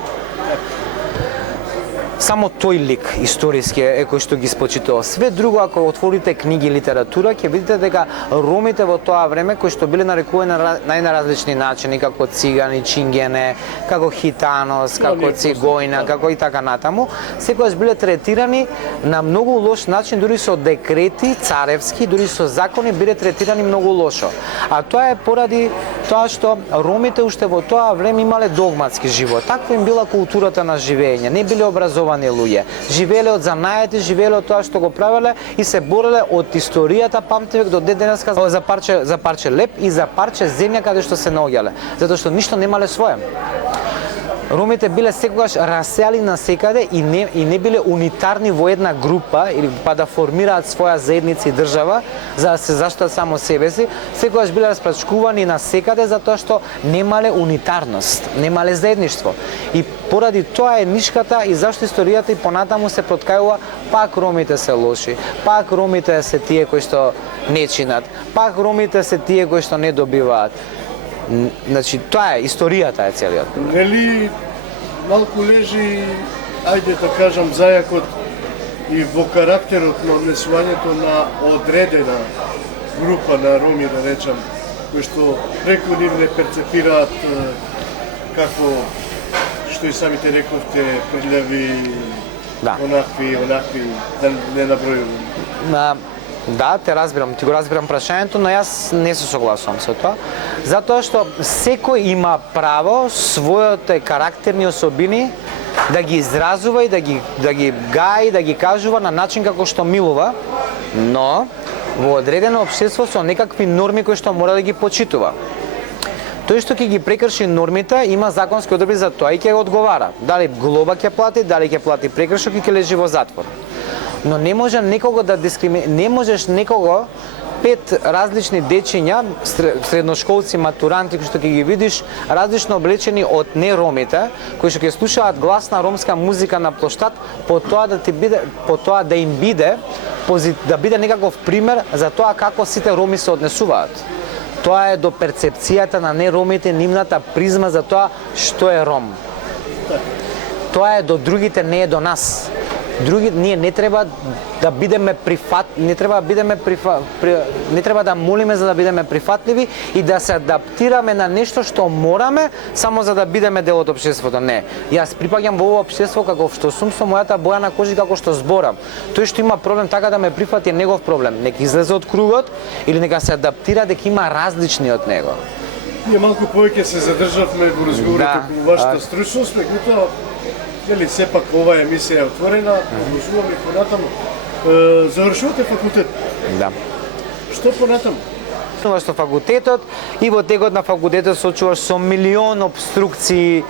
Само тој лик историски е кој што ги спочитува. Све друго, ако отворите книги и литература, ќе видите дека ромите во тоа време, кои што биле нарекувани на најразлични начини, како цигани, чингене, како хитанос, како цигојна, како и така натаму, секогаш биле третирани на многу лош начин, дури со декрети царевски, дури со закони биле третирани многу лошо. А тоа е поради тоа што ромите уште во тоа време имале догматски живот. Таква им била културата на живење, не биле образовани луѓе. Живееле од занајати, живееле од тоа што го правеле и се бореле од историјата памтивек до денеска за парче леп и за парче земја каде што се наоѓале, затоа што ништо немале свое. Ромите биле секогаш расеали на секаде и не биле унитарни во една група или па да формираат своја заедница и држава за да се заштитат само себе си, секогаш биле распрачкувани на секаде затоа што немале унитарност, немале заедништво. И поради тоа е нишката и зашто историјата и понатаму се проткајува пак ромите се лоши, пак ромите се тие кои што не чинат, пак ромите се тие кои што не добиваат. Значи, тоа е, историјата е целиот. Нели малку лежи, ајде да кажам, зајакот и во карактерот на однесувањето на одредена група на роми, да речам, кои што преку нив не перцепираат како што и самите рековте прљави, Да. онакви, да не набројувам. Да, те разбирам, ти го разбирам прашањето, но јас не се согласувам со тоа, затоа што секој има право своите карактерни особини да ги изразува и да ги гаи, да ги кажува на начин како што милува, но во одредено општество со некакви норми кои што мора да ги почитува. Тој што ќе ги прекрши нормите, има законски одредби за тоа и ќе го одговара. Дали глоба ќе плати, дали ќе плати прекршок и ќе лежи во затвор. Но не може некого да не можеш некого 5 различни дечиња, средношколци, матуранти кои што ќе ги видиш различно облечени од неромите, кои што ќе слушаат гласна ромска музика на плоштад, по тоа да им биде да биде некаков пример за тоа како сите роми се однесуваат. Тоа е до перцепцијата на неромите, нивната призма за тоа што е ром. Тоа е до другите, не е до нас. Ние не треба да бидеме не треба да молиме за да бидеме прифатливи и да се адаптираме на нешто што мораме само за да бидеме дел од општеството. Не. Јас припаѓам во ова општество како што сум со мојата боја на кожи, како што зборам. Тој што има проблем така да ме прифати е негов проблем. Нека излезе од кругот или нека се адаптира дека има различни од него. Ние малку повеќе се задржавме во разговорите во вашата стручност, меѓутоа сепак оваа емисија е отворена, продолжуваме понатаму. Завршувате факултет. Да. Што понатаму? Основаш со факултетот и во текот на факултетот се очуваш со милион обструкции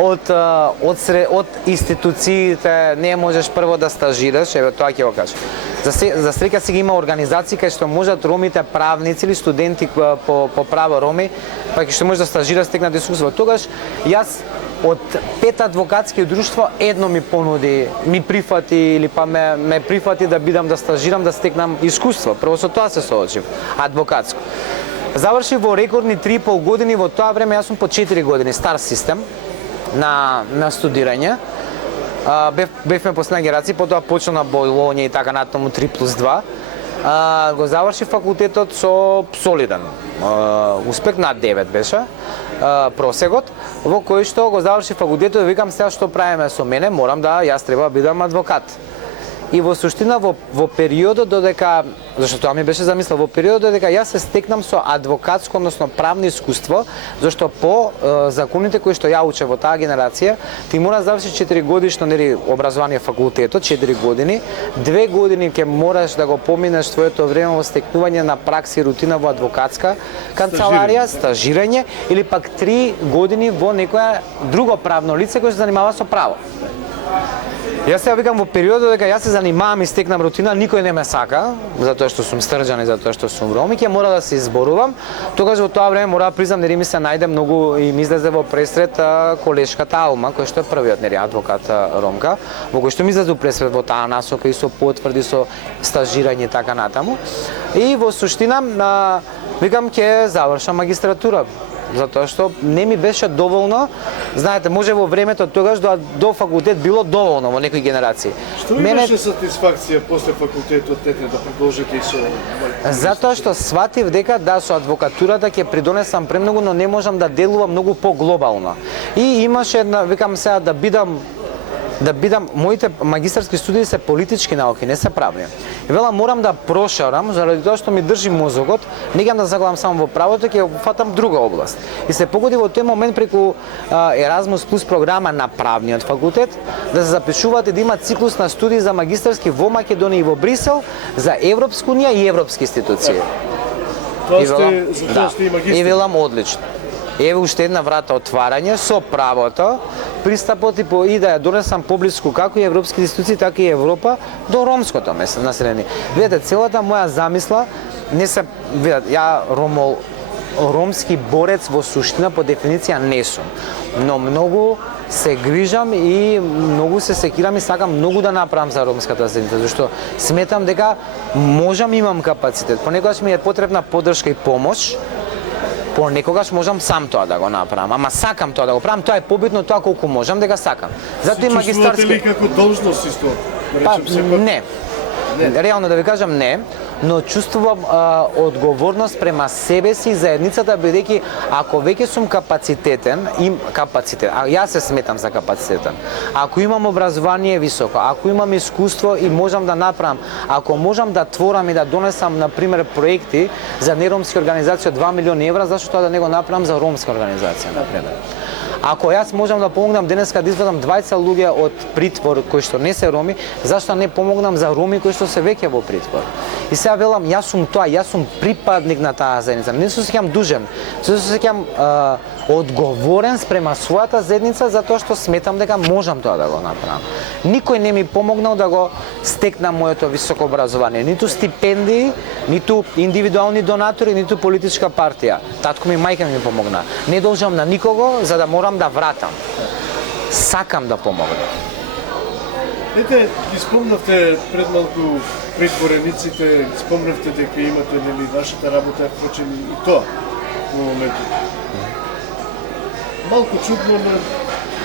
од институциите, не можеш прво да стажираш, еве тоа ќе го кажам. За среќа сега има организации кај што можат ромите правници или студенти по право роми, па ќе што може да стажира, стекнат искуство. Тогаш јас од 5 адвокатски друштва едно ми прифати или па ме прифати да бидам да стажирам, да стекнам искуство. Прво со тоа се соочив, адвокатско. Завршив во рекордни 3,5 години, во тоа време јас сум по 4 години стар систем на студирање. Бевме последна генерација, потоа почна на Болоња и така натаму 3+2. Го завршив факултетот со солиден успех, над 9 беше просегот, во кој што го завршив факултетот и викам сега што правиме со мене, јас треба да бидам адвокат. И во суштина во периодот додека, зашто тоа ми беше замисла, во периодот додека јас се стекнам со адвокатско, односно правно искуство, зашто по законите кои што ја учев во таа генерација, ти мора да завршиш 4 годишно образование факултетот, 4 години, 2 години ќе мораш да го поминеш твоето време во стекнување на пракса и рутина во адвокатска канцеларија, стажирање, или пак 3 години во некоја друго правно лице кој се занимава со право. Јас сега викам во периодот дека јас се занимавам и стекнам рутина, никој не ме сака, затоа што сум стрџан и затоа што сум ром и ќе мора да се изборувам. Тогаш во тоа време мора да признам нели ми се најде многу и ми излезе во пресред колешката Алма, кој што е првиот адвокат ромка, во кој што ми излезе пресред во таа насока и со потврди, со стажирање и така натаму. И во суштина викам ќе завршам магистратура. Затоа што не ми беше доволно, знаете, може во времето тогаш до факултет било доволно во некои генерации. Што имаше сатисфакција после факултетот да продолжите и со... Затоа што сватив дека со адвокатурата ќе придонесам премногу, но не можам да делувам многу поглобално. И имаше една, викам сега да бидам моите магистарски студии се политички науки, не се правни. И вела морам да прошарам заради тоа што ми држи мозокот, не гам да заглавам само во правото, ќе фатам друга област. И се погоди во тој момент преку Erasmus Plus програма на правниот факултет да се запишуваат и да има циклус на студии за магистарски во Македонија и во Брисел за Европска унија и европски институции. Тоа сте и магистар. И велам одлично. Еве уште една врата отварање со правото, пристапот и да ја донесам поблиску како и европски институции, така и Европа до ромското население. Видете, целата моја замисла не се, видете, ја ромски борец во суштина по дефиниција не сум, но многу се грижам и многу се секирам и сакам многу да направам за ромската заедница, зашто сметам дека можам, имам капацитет. Понекогаш ми е потребна поддршка и помош, понекогаш можам сам тоа да го направам, ама сакам тоа да го правам, тоа е побитно, тоа колку можам дека сакам. Затоа и магистарски. Се чувствувате ли како должност исто? Па, речем сепак. не. Реално да ви кажам не, но чувствувам одговорност према себе си и заедницата, бидејќи ако веќе сум капацитетен, а јас се сметам за капацитетен. Ако имам образование високо, ако имам искуство и можам да направам, ако можам да творам и да донесам на пример проекти за неромски организации од 2 милиони евра, зашто тоа да не го направам за ромска организација на пример? Ако јас можам да помогнам денеска да извадам 20 луѓе од притвор кои што не се роми, зашто не помогнам за роми кои што се веќе во притвор? И сега велам, јас сум тоа, јас сум припадник на таа заедница. Не се сеќам дужен, се сеќам одговорен спрема својата заедница затоа што сметам дека можам тоа да го направам. Никој не ми помогнал да го стекнам моето високо образование, ниту стипендии, ниту индивидуални донатори, ниту политичка партија. Татко ми, мајка ми помогна. Не должам на никого за да морам да вратам. Сакам да помогнам. Ете, ги спомнавте пред малку притворениците, спомнавте дека имате нели вашата работа, впрочем и тоа во моментот. Малку чудно, но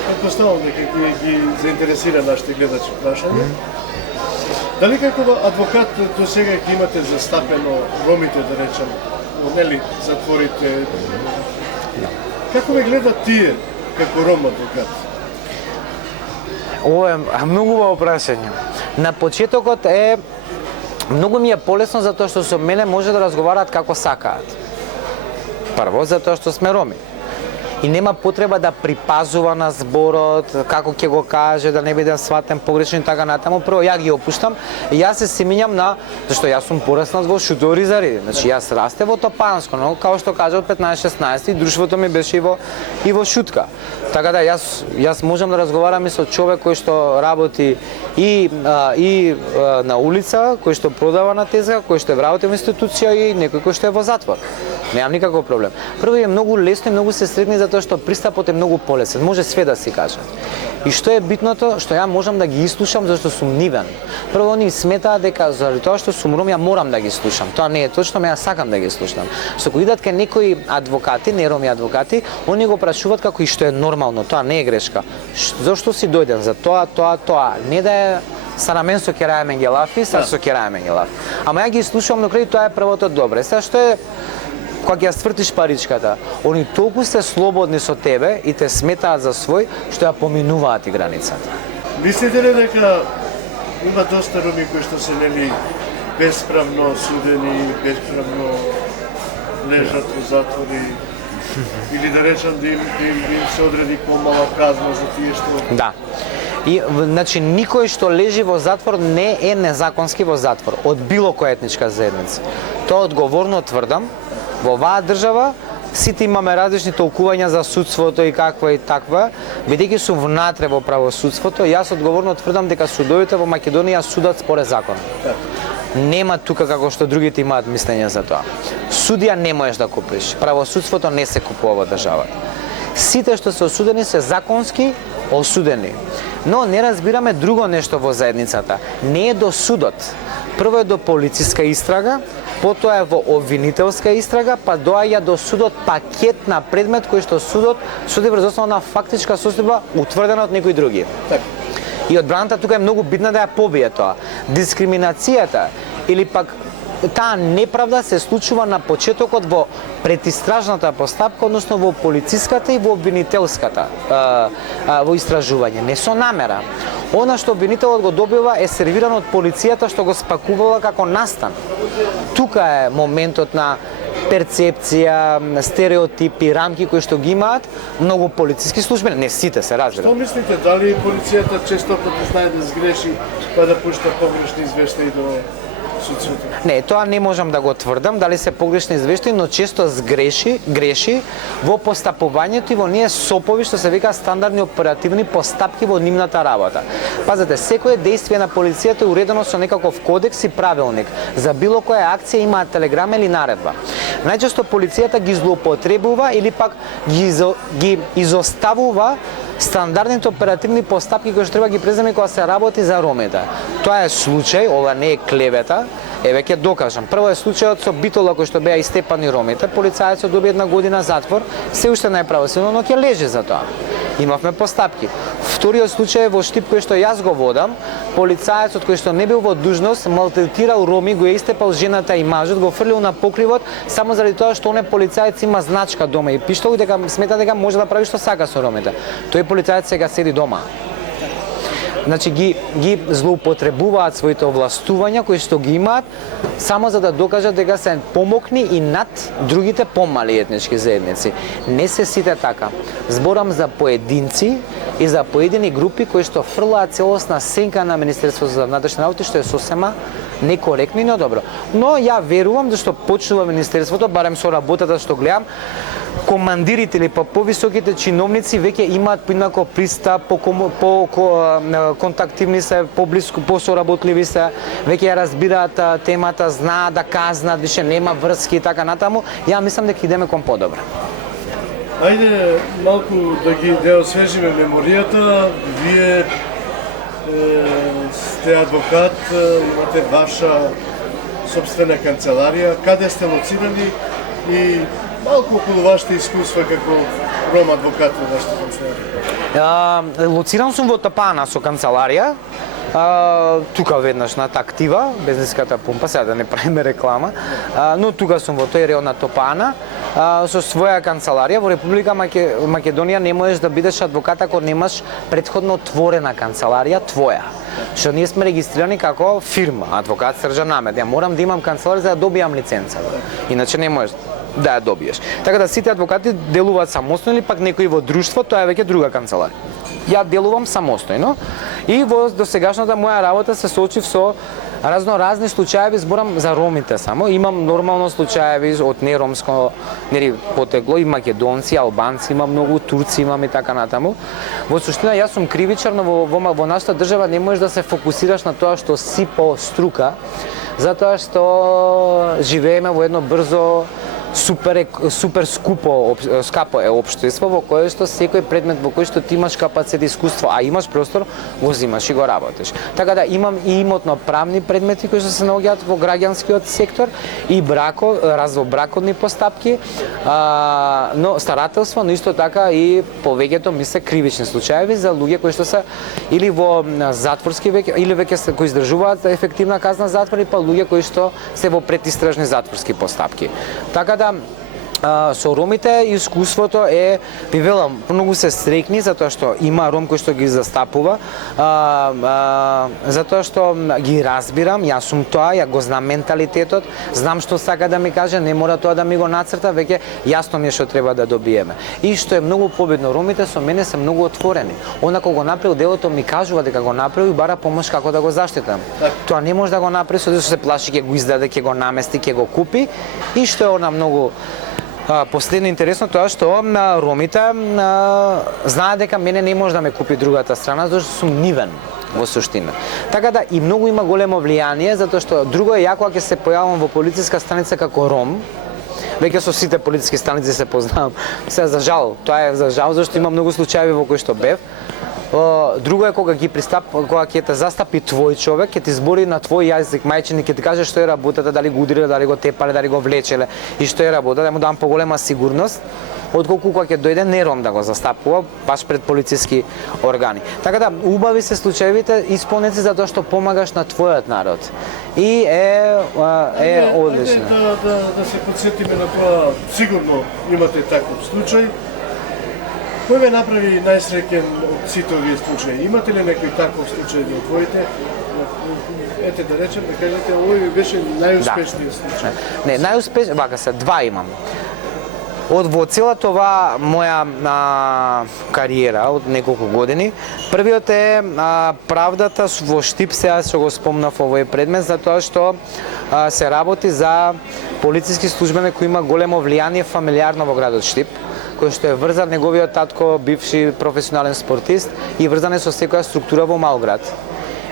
предпоставам дека ги заинтересира нашите гледачи прашање. Дали како адвокат до сега ги имате застапено ромите, да речем, нели затворите? Како ве гледат тие како ром адвокат? Ова е многу убаво прашање. На почетокот многу ми е полесно затоа што со мене може да разговараат како сакаат. Прво затоа што сме роми. И нема потреба да припазува на зборот, како ќе го каже, да не биде сватен погрешно и така натаму. Прво ја ги опуштам и јас се семињам на зашто јас сум пораснат во Шудори заради. Значи јас расте во Топанско, но као што кажа од 15-16 и друштвото ми беше и во Шутка. Така да јас можам да разговарам и со човек кој што работи и на улица, кој што продава на тезга, кој што работи во институција и некој кој што е во затвор. Немам никаков проблем. Прво е многу лесно и многу се средни затоа што пристапот е многу полесен. Може све да си каже. И што е битното, што ја можам да ги слушам зашто сум нивен. Прво они сметаат дека заради тоа што сум ром ја морам да ги слушам. Тоа не е точно, ја сакам да ги слушам. Што кога идат кај некои адвокати, не роми адвокати, они го прашуваат како и што е нормално, тоа не е грешка. Зошто си дојден за тоа, не да е са на мен со Кераја Менгелафи, со Кераја Менгелафи. Ама ја ги слушам на крај, тоа е првото добре. Сега што е кога ја свртиш паричката, они толку се слободни со тебе и те сметаат за свој, што ја поминуваат и границата. Мислите ли дека има доста роми кои што се нели бесправно судени, бесправно лежат во затвори, или да речам да им се одреди помала казна за тие што... Да. И, значи, никој што лежи во затвор не е незаконски во затвор, од било која етничка заедница. Тоа одговорно тврдам. Во оваа држава сите имаме различни толкувања за судството и каква и таква, бидејќи сум внатре во правосудството, јас одговорно тврдам дека судовите во Македонија судат според закон. Нема тука како што другите имаат мислење за тоа. Судија не можеш да купиш, правосудството не се купува во државата. Сите што се осудени се законски осудени. Но не разбираме друго нешто во заедницата. Не е до судот. Прво е до полициска истрага, потоа е во обвинителска истрага, па доаѓа до судот пакет на предмет кој што судот суди врз основа на фактичка состојба утврдена од некои други. И одбраната тука е многу битна да ја побие тоа. Дискриминацијата или пак таа неправда се случува на почетокот во предистражната постапка, односно во полициската и во обвинителската во истражување, не со намера. Она што обвинителот го добива е сервирано од полицијата што го спакувала како настан. Тука е моментот на перцепција, стереотипи, рамки кои што ги имаат многу полициски службени, не сите се разбира. Што мислите, дали полицијата често пати знае да сгреши па да пушта погрешни извештаи до судството? Не, тоа не можам да го тврдам, дали се погрешни извештаи, но често греши во постапувањето и во ние сопови што се вика стандардни оперативни постапки во нивната работа. Пазете, секое дејствие на полицијата е уредено со некаков кодекс и правилник. За било која акција има телеграма или наредба. Најчесто полицијата ги злоупотребува или пак ги изоставува стандардните оперативни постапки кои што треба ги преземе кога се работи за ромите. Тоа е случај, ова не е клевета, еве ќе докажам. Прво е случајот со Битола кој што беа истепани ромите, полицајецот доби 1 година затвор, се уште не е правосудно, но ќе лежи за тоа. Имавме постапки. вториот случај во Штип кој што јас го водам, полицаецот кој што не бил во дужност малтретирал роми, го е истепал жената и мажот, го фрлил на покривот само заради тоа што оне полицаец има значка дома и пиштол дека смета дека може да прави што сака со ромите. Тој полицаец сега седи дома. Значи ги злоупотребуваат своите овластувања кои што ги имаат само за да докажат дека се помокни и над другите помали етнички заедници. Не се сите така. Зборам за поединци и за поедини групи кои што фрлаат целосна сенка на Министерството за внатрешни работи, што е сосема некоректно и недобро. Но ја верувам зашто почнува Министерството, барем со работата што гледам, командирите или повисоките чиновници веќе имаат поинако пристап, контактивни се, поблиску, посоработливи се, веќе ја разбираат темата, знаат да казнат, више нема врски и така натаму. Ја мислам дека идеме кон подобро. Ајде малку да освежиме меморијата. Вие сте адвокат, имате ваша собствена канцеларија. Каде сте лоцирани и малку околу вашите искуства како ром адвокат во вашата канцеларија? Лоциран сум во Тапана со канцеларија. Тука веднаш на Тактива, Безниската пумпа, сега да не правиме реклама, но тука сум во тој реон на Топана, со своја канцеларија. Во Република Македонија не можеш да бидеш адвокат ако немаш претходно отворена канцеларија твоја. Што ние сме регистрирани како фирма, адвокат Срđan Намет. Ја морам да имам канцеларија за да добијам лиценца. Иначе не можеш да ја добиеш. Така да сите адвокати делуваат самостојно или пак некои во друштво, тоа е веќе друга канцеларија. Ја делувам самостојно и во досегашната моја работа се соочив со разни случаеви, зборам за ромите само. Имам нормално случаеви од неромско потекло, и македонци, албанци, има многу турци, имам и така натаму. Во суштина јас сум кривичар, но во нашата држава не можеш да се фокусираш на тоа што си по струка, затоа што живееме во едно брзо супер скапо е општество во кое што секој предмет во кој што ти имаш капацитет, искуство, а имаш простор, го земаш и го работиш. Така да имам и имотно-правни предмети кои што се наоѓаат во граѓанскиот сектор и бракодни постапки, но старателство, но исто така и повеќето ми се кривични случаеви за луѓе кои што се или во затворски или веќе кои издржуваат ефективна казна затвор, и па луѓе кои што се во предистражни затворски постапки. Така да со ромите искуството е, ви велам, многу се среќни затоа што има ром кој што ги застапува, затоа што ги разбирам, јас сум тоа, ја го знам менталитетот, знам што сака да ми каже, не мора тоа да ми го нацрта, веќе јасно ми е што треба да добиеме. И што е многу победно, ромите со мене се многу отворени. Онако го направил делото, ми кажува дека го направил и бара помош како да го заштитам. Тоа не може да го направи, со се плаши ќе го издаде, ќе го намести, ќе го купи, и што е она многу последно интересно тоа што ромите знаат дека мене не може да ме купи другата страна, зашто сум нивен во суштина. Така да и многу има големо влијание, затоа што друго е јако ќе се појавам во полициска станица како ром. Веќе со сите полициски станици се познавам. Се за жал, тоа е за жал зашто има многу случаи во кои што бев. Друго е кога ќе те застапи твој човек, ќе ти збори на твој јазик мајчини, ќе ти каже што е работата, дали го удриле, дали го тепале, дали го влечеле и што е работата, да му дам поголема сигурност отколку кога ќе дојде нером да го застапува баш пред полициски органи. Така да убави се случаевите исполнети затоа што помагаш на твојот народ. И е одлично. Да се подсетиме на тоа, сигурно имате таков случај. Кој ве направи најсреќен од сите овие случаи? Имате ли некој таков случај во твоите? Ете да речем, да кажете, овој беше најуспешниот случај. Не, вака се, два имам. Во целата ова моја кариера од неколку години, првиот е правдата во Штип, сега што го спомнав овој предмет, затоа што се работи за полициски службеник кој има големо влијание фамилиарно во градот Штип, кој што е врзан неговиот татко, бивши професионален спортист, и врзан е со секоја структура во Малград.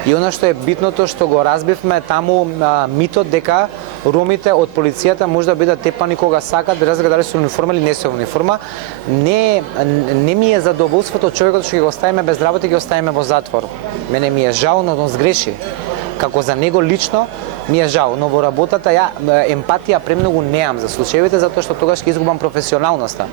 И она што е битното што го разбивме таму митот дека ромите од полицијата може да бидат тепани кога сакат, без разлика дали се униформа или не се униформа. Не ми е задоволството човекот што ќе го оставиме без работа и ќе оставиме во затвор. Мене ми е жал, но он сгреши. Како за него лично ми е жал, но во работата ја емпатија премногу неам за случаевите, затоа што тогаш ќе изгубам професионалноста.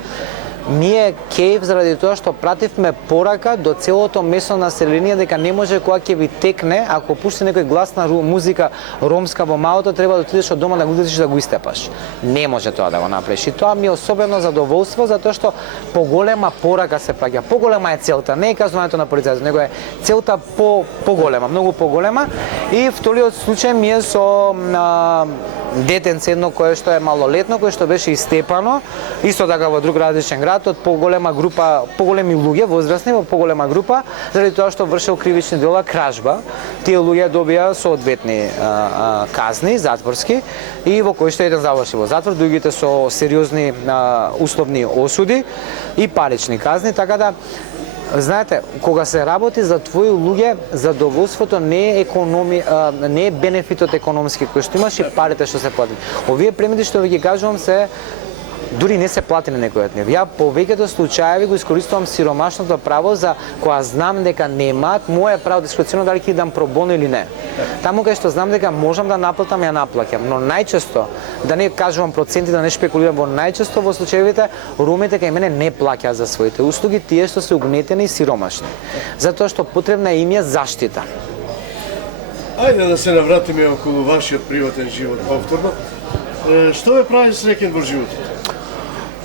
ми е кејф заради тоа што пративме порака до целото местно население дека не може кога ќе ви текне, ако пушти некој гласна музика ромска во малото, треба да отидеш од дома да го удесиш да го истепаш. Не може тоа да го направиш. И тоа ми е особено задоволство затоа што поголема порака се праќа. Поголема е целта, не е кажувањето на полицајците, него е целта поголема, многу поголема. И вториот случај ми е со детенце едно кое што е малолетно, кое што беше истепано, исто така во друг различен град, од поголема група, поголеми луѓе, возрастни, во поголема група, заради тоа што вршел кривични дела, кражба. Тие луѓе добија соодветни казни, затворски, и во кои што еден заврши во затвор, другите со сериозни условни осуди и парични казни, така да знаете, кога се работи за твои луѓе, задоволството не е не е бенефитот економски кој што имаш и парите што се плати. Овие премиди што ви ги кажувам се дури не се плати на некој од нив. Ја повеќето случаеви го искористувам сиромашното право за кога знам дека немаат, мое право дискреционно дали ќе дам пробоно или не. Таму кај што знам дека можам да наплатам, ја наплаќам, но најчесто, да не кажувам проценти, да не шпекулирам, во најчесто во случаевите ромите кај мене не плаќаат за своите услуги, тие што се угнетени и сиромашни. Затоа што потребна им е заштита. Ајде да се навратиме околу вашиот приватен живот повторно. Што ве прави среќен во животот?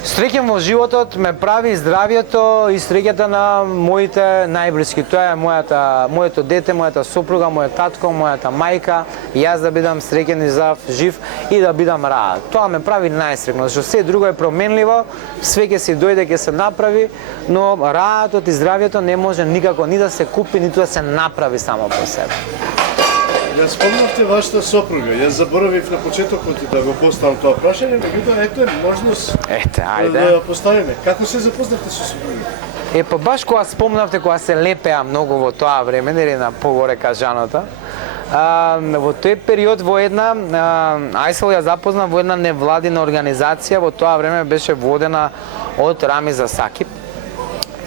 Среќен во животот ме прави здравјето и среќата на моите најблиски. Тоа е моето дете, мојата сопруга, мојот татко, мојата мајка, и јас да бидам среќен и здрав, жив и да бидам раат. Тоа ме прави најсреќно, зашто се друго е променливо, све ќе се дојде, ќе се направи, но раатот и здравјето не може никако ни да се купи, ниту да се направи само по себе. Ја спомнавте вашата сопруга. Јас заборавив на почетокот да го поставам тоа прашање, меѓутоа ето е можност ајде. да поставиме. Како се запознавте со сопругата? Па баш кога спомнавте, кога се лепеа многу во тоа време, нели на погоре кажаното, во тој период во една Ајсел ја запозна во една невладина организација, во тоа време беше водена од Рамиза Сакип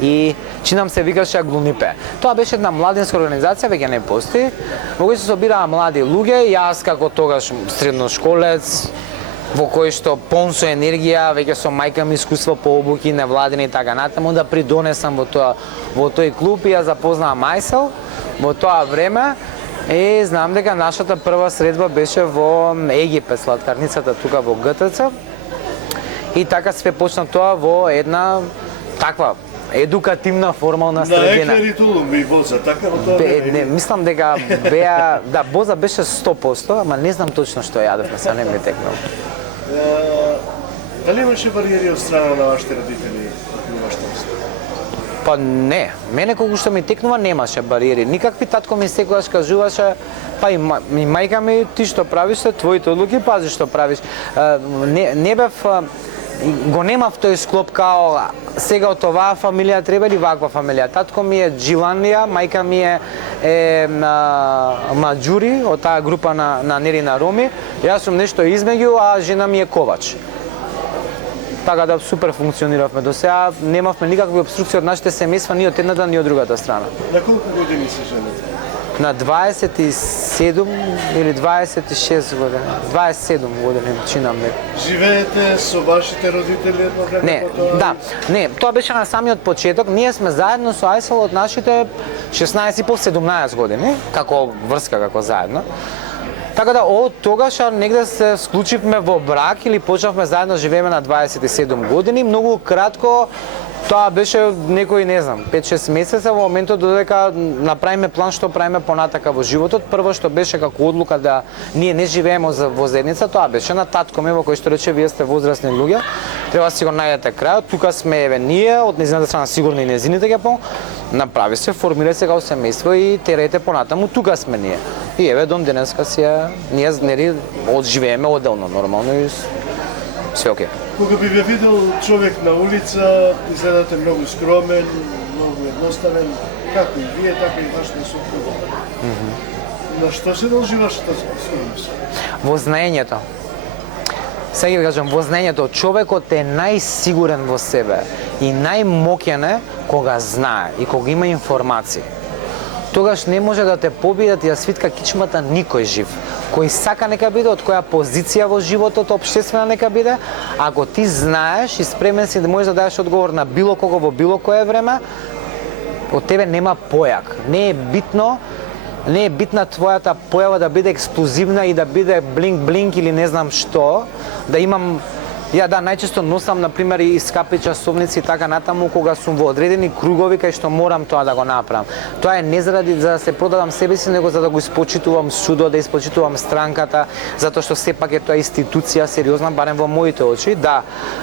и чинам се викаше Аглунипе. Тоа беше една младинска организација, веќе не постои, во кој се собираа млади луѓе, јас како тогаш средношколец, во кој што пон со енергија, веќе со мајка ми искуство по обуки, невладини и така натаму, да придонесам во тој клуб и ја запознавам Ајсел во тоа време. И знам дека нашата прва средба беше во Египет, сладкарницата тука во ГТЦ. И така све почна тоа во една таква едукативна формална средина. На Еклеритулум и Боза, така во тоа време? Не, мислам дека беа, да, Боза беше 100%, ама не знам точно што јадевме, са не ми текнал. Дали имаше бариери од страна на вашите родители во вашата оставка? Па не, мене колку што ми текнува немаше бариери. Никакви. Татко ми секогаш кажуваше, па и мајка ми, ти што правиш се твоите одлуки, пази што правиш. Не бев, го немав тој склоп као сега од оваа фамилија треба или ваква фамилија. Татко ми е Джиланија, мајка ми е Маџури, од таа група на Нерина Роми. Јас сум нешто измеѓу, а жена ми е Ковач. Така да супер функциониравме. До сега немавме никакви обструкции од нашите семејства ни од едната ни од другата страна. На колку години се женете? На 27 или 26 години. 27 години чинам дека. Живеете со вашите родители едно време? Не, да, не, тоа беше на самиот почеток. Ние сме заедно со Ајсел од нашите 16,5-17 години, како врска, како заедно. Така да од тогаш негде се склучивме во брак или почнавме заедно живееме на 27 години. Многу кратко, тоа беше некои, не знам, 5-6 месеца во моментот додека направиме план што правиме понатака во животот. Прво што беше како одлука да ние не живееме во заедница, тоа беше на татко ми во кој што рече вие сте возрастни луѓе, треба да си го најдете крајот. Тука сме еве ние, од нејзината страна сигурно и нејзините ќе направи се, формира се како семејство и терете понатаму, тука сме ние. И еве дон денеска си ние нели одживееме оделно нормално и се окей. Кога би ве видел човек на улица, изгледате многу скромен, многу едноставен, како и вие, така и вашата сопруга. На што се дължи вашата скромност? Во знаењето. Сега ви кажам, во знаењето, човекот е најсигурен во себе и најмоќен е кога знае и кога има информации. тогаш не може да те победи да ти ја свитка кичмата никој жив. Кој сака нека биде, од која позиција во животот општествена нека биде, ако ти знаеш и спремен си да можеш да дадеш одговор на било кого во било кое време, од тебе нема појак. Не е битна твојата појава да биде експлозивна и да биде блинк-блинк или не знам што, да имам. Ја да, најчесто носам, например, и скапи часовници и така натаму, кога сум во одредени кругови кај што морам тоа да го направам. Тоа е не заради за да се продадам себе си, него за да го испочитувам судот, да испочитувам странката, затоа што сепак е тоа институција сериозна, барем во моите очи, да.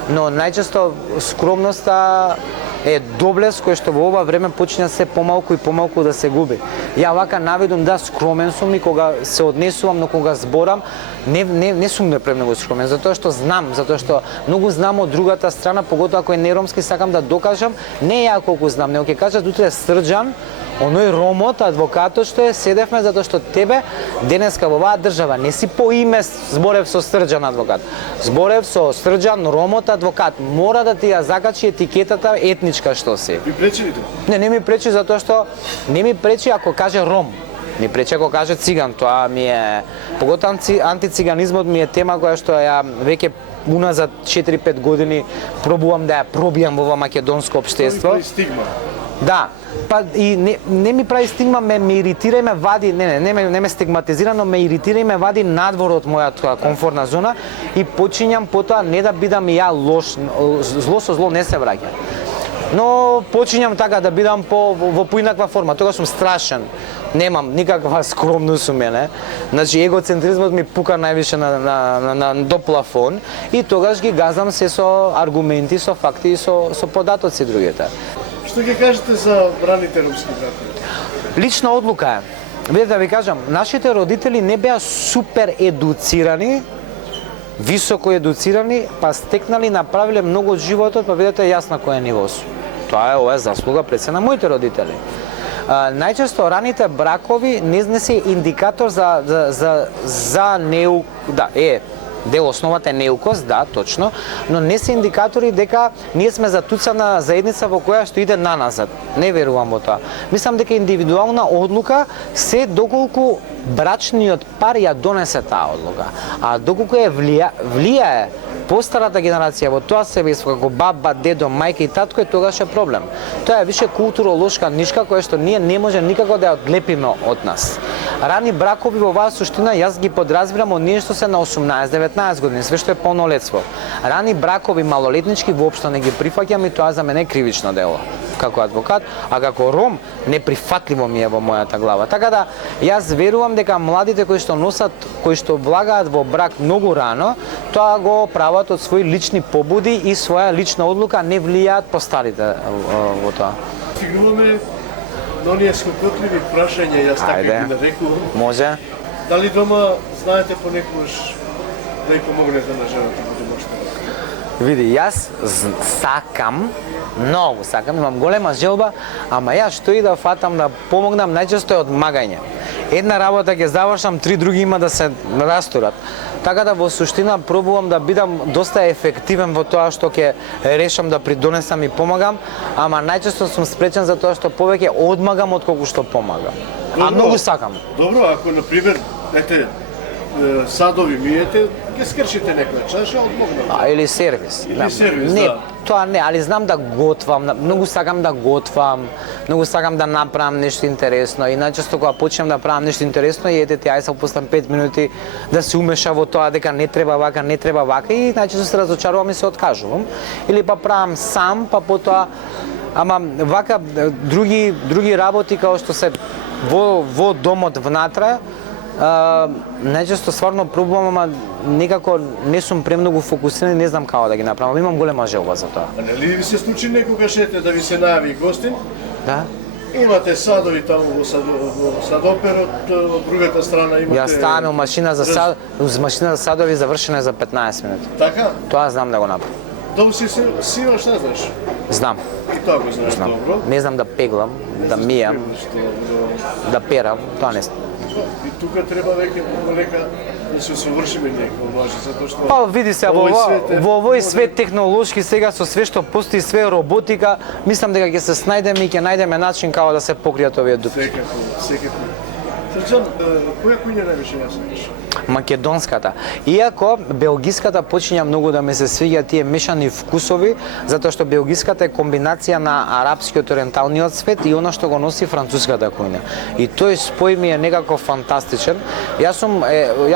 Но најчесто скромноста е доблест кој што во ова време почиња се помалку и помалку да се губи. Ја вака наведум да скромен сум и кога се однесувам, но кога зборам, не сум премногу скромен, затоа што знам, затоа што многу знам од другата страна, поготоа ако е неромски, сакам да докажам, не ја колку знам, него ќе кажат утре Срđan, оној ромот, адвокатот што е, седевме затоа што тебе денеска во оваа држава не си по име зборев со Срđan адвокат. Зборев со Срđan ромот адвокат. Мора да ти ја закачи етикетата етничка што си. Ви пречи ли тоа? Не ми пречи затоа што не ми пречи ако каже ром. Ми пречи ако каже циган, тоа ми е поготоа антициганизмот ми е тема која што ја веќе уназад 4-5 години пробувам да ја пробијам во ова македонско општество. Тоа е стигма. Да, па и не ми прави стигма, ме иритира и ме вади, не ме стигматизира, но ме иритира и ме вади надвор од мојата комфортна зона и почињам потоа не да бидам ја лош, зло со зло не се враќа. Но почињам така да бидам во поинаква форма, тогаш сум страшен. Немам никаква скромност у мене. Значи егоцентризмот ми пука највише до плафон и тогаш ги газам се со аргументи, со факти и со податоци другите. Што ќе кажете за браните ромски братја? Лична одлука е. Видете да ви кажам, нашите родители не беа супер едуцирани, високо едуцирани, па стекнали, направиле многу од животот, па видете јас на кој ниво сум. Ова е заслуга пред се на моите родители. Најчесто раните бракови не се индикатор за неук, да, дел основата е неукост, да, точно, но не се индикатори дека ние сме затуцана заедница во која што иде наназад. Не верувам во тоа. Мислам дека индивидуална одлука се доколку брачниот пар ја донесе таа одлука. А доколку влијае постарата генерација во тоа себејство како баба, дедо, мајка и татко, тогаш е проблем. Тоа е више културолошка нишка која што ние не може никако да ја одлепиме од нас. Рани бракови во оваа суштина јас ги подразбирам од ние што се на 18-19 години, све што е полнолетство. Рани бракови малолетнички воопшто не ги прифаќам и тоа за мене е кривично дело како адвокат, а како ром неприфатливо ми е во мојата глава. Така да јас верувам дека младите кои што влагаат во брак многу рано, тоа го прават од своји лични побуди и своја лична одлука, не влијаат постарите во тоа. Стигнуваме до оние скокотливи прашања, јас така ги нарекувам. Може. Дали дома знаете понекогаш да ја помогнете на жената во домашната? Види, јас сакам, многу сакам, имам голема желба, ама јас што и да фатам да помогнам, најчесто е одмагање. Една работа ќе завршам, 3 други има да се растурат. Така да во суштина пробувам да бидам доста ефективен во тоа што ќе решам да придонесам и помагам, ама најчесто сум спречен за тоа што повеќе одмагам отколку што помагам. А многу сакам. Добро, ако на пример, садови миете, ќе скршите некоја чаша, одмогнам. Или сервис. Или сервис, не, да. Тоа не, али знам да готвам, многу сакам да готвам, многу сакам да направам нешто интересно. И најчесто кога почнем да правам нешто интересно, и ете ти ај се опустам 5 минути да се умеша во тоа дека не треба вака, не треба вака и најчесто се разочарувам и се откажувам. Или па правам сам, па потоа ама вака други работи како што се во домот внатре, најчесто стварно пробувам, ама некако не сум премногу фокусиран и не знам како да ги направам. Имам голема желба за тоа. А нели ви се случи некогаш да ви се најави гостин? Да. Имате садови таму во садоперот, од другата страна имате... Ја ставаме машина за садови завршена за 15 минути. Така? Тоа знам да го направам. Долу си сива, што знаеш? Знам. И тоа го знаеш добро. Не знам да пеглам, да мијам, да перам, тоа не. И тука треба веќе полека да се усовршиме некој може, затоа што Па види се во свет е овој свет технолошки сега со све што постои, све роботика, мислам дека ќе се снајдеме и ќе најдеме начин како да се покријат овие дупки. секако. Срđan, која куња највише ја сакаш? Македонската. Иако белгиската почиња многу да ме се свиѓа тие мешани вкусови, затоа што белгиската е комбинација на арапскиот ориенталниот свет и она што го носи француската кујна. И тој спој ми е некако фантастичен. Јас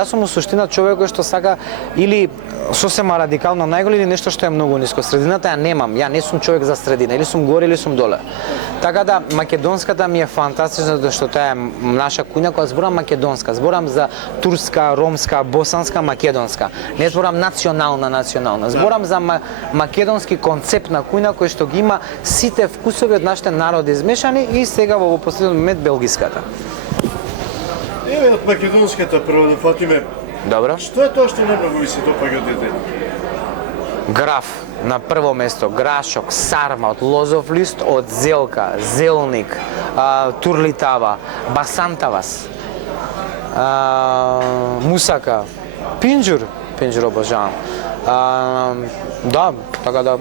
сум у суштина човек кој што сака или сосема радикално најголи или нешто што е многу ниско. Средината ја немам. Ја не сум човек за средина, или сум горе или сум доле. Така да македонската ми е фантастична затоа што таа е наша кујна, кога зборам македонска, зборам за турска, ромска, босанска, македонска. Не зборам национална. Зборам за македонски концепт на кујна кој што ги има сите вкусови од нашите народи измешани и сега во последниот момент белгиската. Еве од македонската прво да фатиме. Добро. Што е тоа што најмногу ви се допаѓа од детето? Граф на прво место, грашок, сарма од лозов лист, од зелка, зелник, турлитава, басантавас, мусака, пинџур обожавам. Да, така да.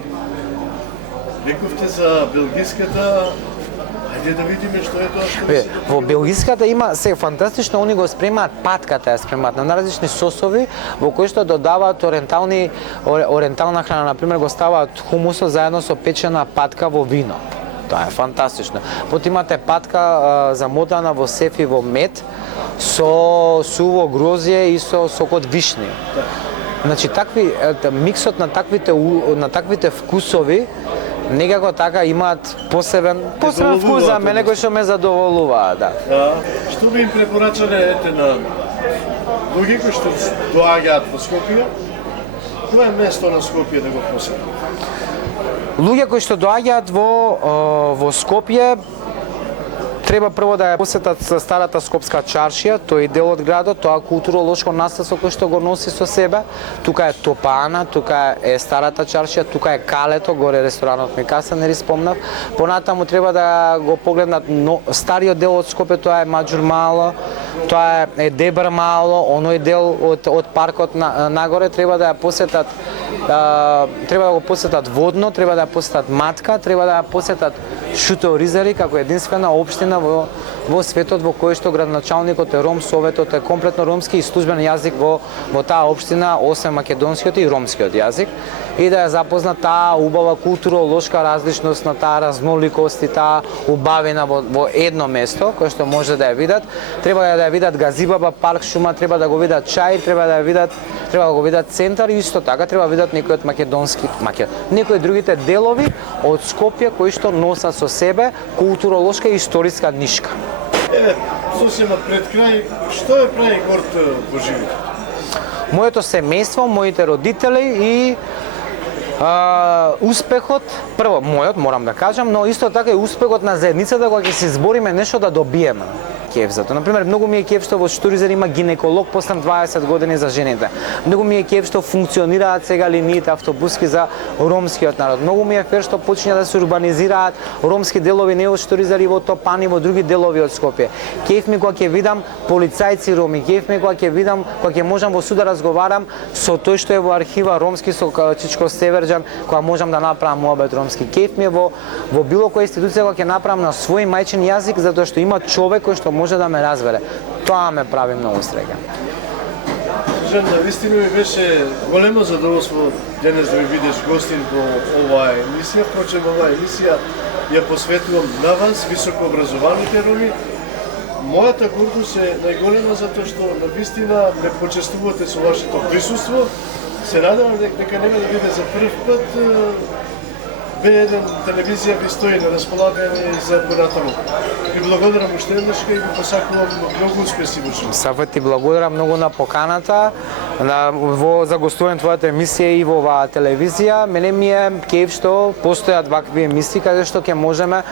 Рековте за белгиската, ајде да видиме што е тоа што ви се Во белгиската има се фантастично, они го спремаат патката, ја спремаат на различни сосови во кои што додаваат ориентална храна, на пример го ставаат хумусот заедно со печена патка во вино. Тоа е фантастично. Потоа имате патка замотана во сеф и во мед со суво грозје и со сок од вишни. Значи миксот на таквите вкусови некако така имаат посебен вкус за мене кој што ме задоволува, да. Што би им препорачале на луѓе кои што доаѓаат во Скопје? Кој е место на Скопје да го посетат? Луѓе кои што доаѓаат во Скопје треба прво да ја посетат старата скопска чаршија, тој е дел од градот, тоа културолошко наследство кој што го носи со себе. Тука е Топана, тука е старата чаршија, тука е Калето, горе ресторанот ми Касанери спомнав. Понатаму треба да го погледнат стариот дел од Скопје, тоа е Маџур мало, тоа е Дебар мало, оној дел од паркот нагоре треба да ја посетат. Треба да го посетат Водно, треба да ја посетат Матка, треба да ја посетат Шуто Ризари како единствена општина во светот во кој што градоначалникот е ром, советот е комплетно ромски и службен јазик во таа општина, освен македонскиот и ромскиот јазик, и да ја запознат таа убава културолошка различност на таа разноликост и таа убавина во едно место кој што може да ја видат. Треба да ја видат Газибаба парк, шума, треба да го видат Чаир, треба да го видат центар и исто така треба да видат некои од некои другите делови од Скопје кои што носат со себе културолошка и историска нишка. Еве, сосема пред крај, што е прави горд во животот? Моето семејство, моите родители и успехот, прво мојот морам да кажам, но исто така и успехот на заедницата кога ќе се избориме нешто да добиеме. Кеф зато. Например, многу ми е кеф што во Штуризер има гинеколог после 20 години за жените. Многу ми е кеф што функционираат сега линиите автобуски за ромскиот народ. Многу ми е фер што почиња да се урбанизираат ромски делови не во Штуризер и во Топани, во други делови од Скопје. Кеф ми кога ќе видам полицајци роми, кеф ми кога ќе можам во суд да разговарам со тој што е во архива ромски со Чичко Северџан, кога можам да направам муабет ромски. Кеф ми е во било која институција кога ќе направам на свој мајчин јазик затоа што има човек кој што може да ме разбере. Тоа ме прави многу среќен. Срđan, вистина ми беше големо задоволство денес да ви видиш гостин во оваа емисија. Впрочем, оваа емисија ја посветувам на вас, високо образованите роми. Мојата гордост е најголема затоа што на вистина ме почестувате со вашето присуство. Се надевам дека нема да биде за прв пат. B1 телевизија ви стои на располагање за понатаму. Ви благодарам уште еднаш и ви посакувам многу успеси во животот. Сафет, ти благодарам многу на поканата за гостување твојата емисија и во оваа телевизија. Мене ми е кеф што постојат вакви емисии каде што ќе можеме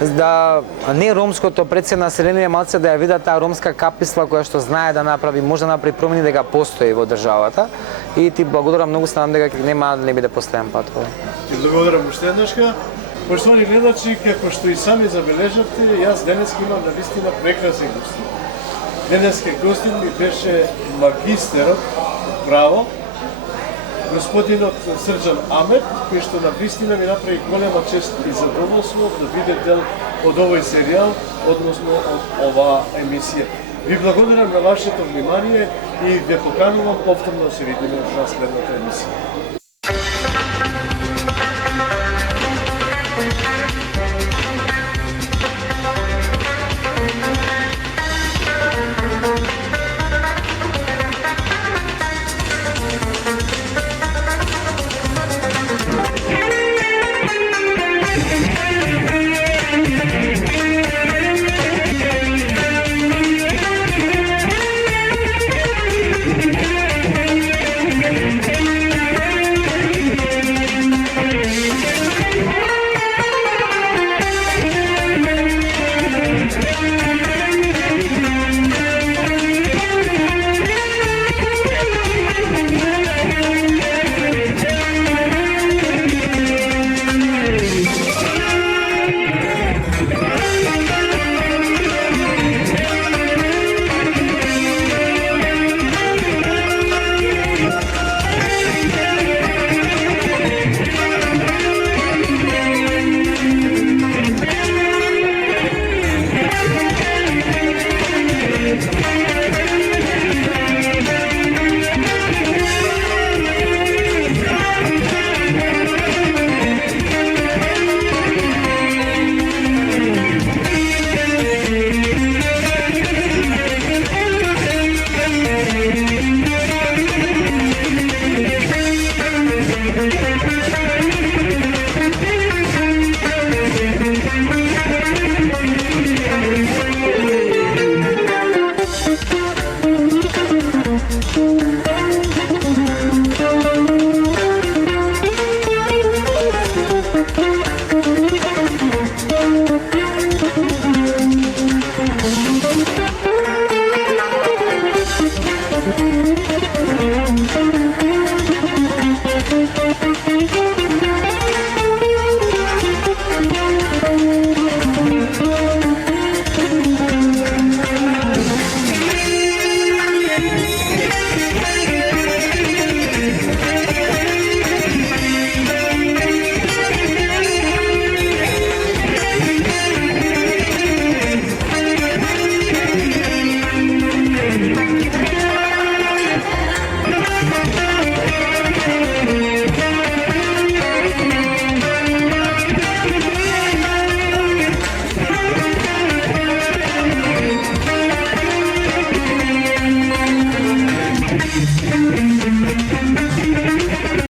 да не ромското население малце да ја видат таа ромска каписла која што знае да направи, може да направи промени дека постои во државата. И ти благодарам многу, станам дека нема да не биде последен пат. Ти благодарам уште еднашка. Поштовани гледачи, како што и сами забележавте, јас денес имам навистина прекрасен гостин. Денеска гостин ми беше магистерот право, господинот Срџан Амет, кој што навистина ми направи голема чест и задоволство да биде дел од овој серијал, односно од оваа емисија. Ви благодарам на вашето внимание и ве поканувам повторно да се видиме на следната емисија.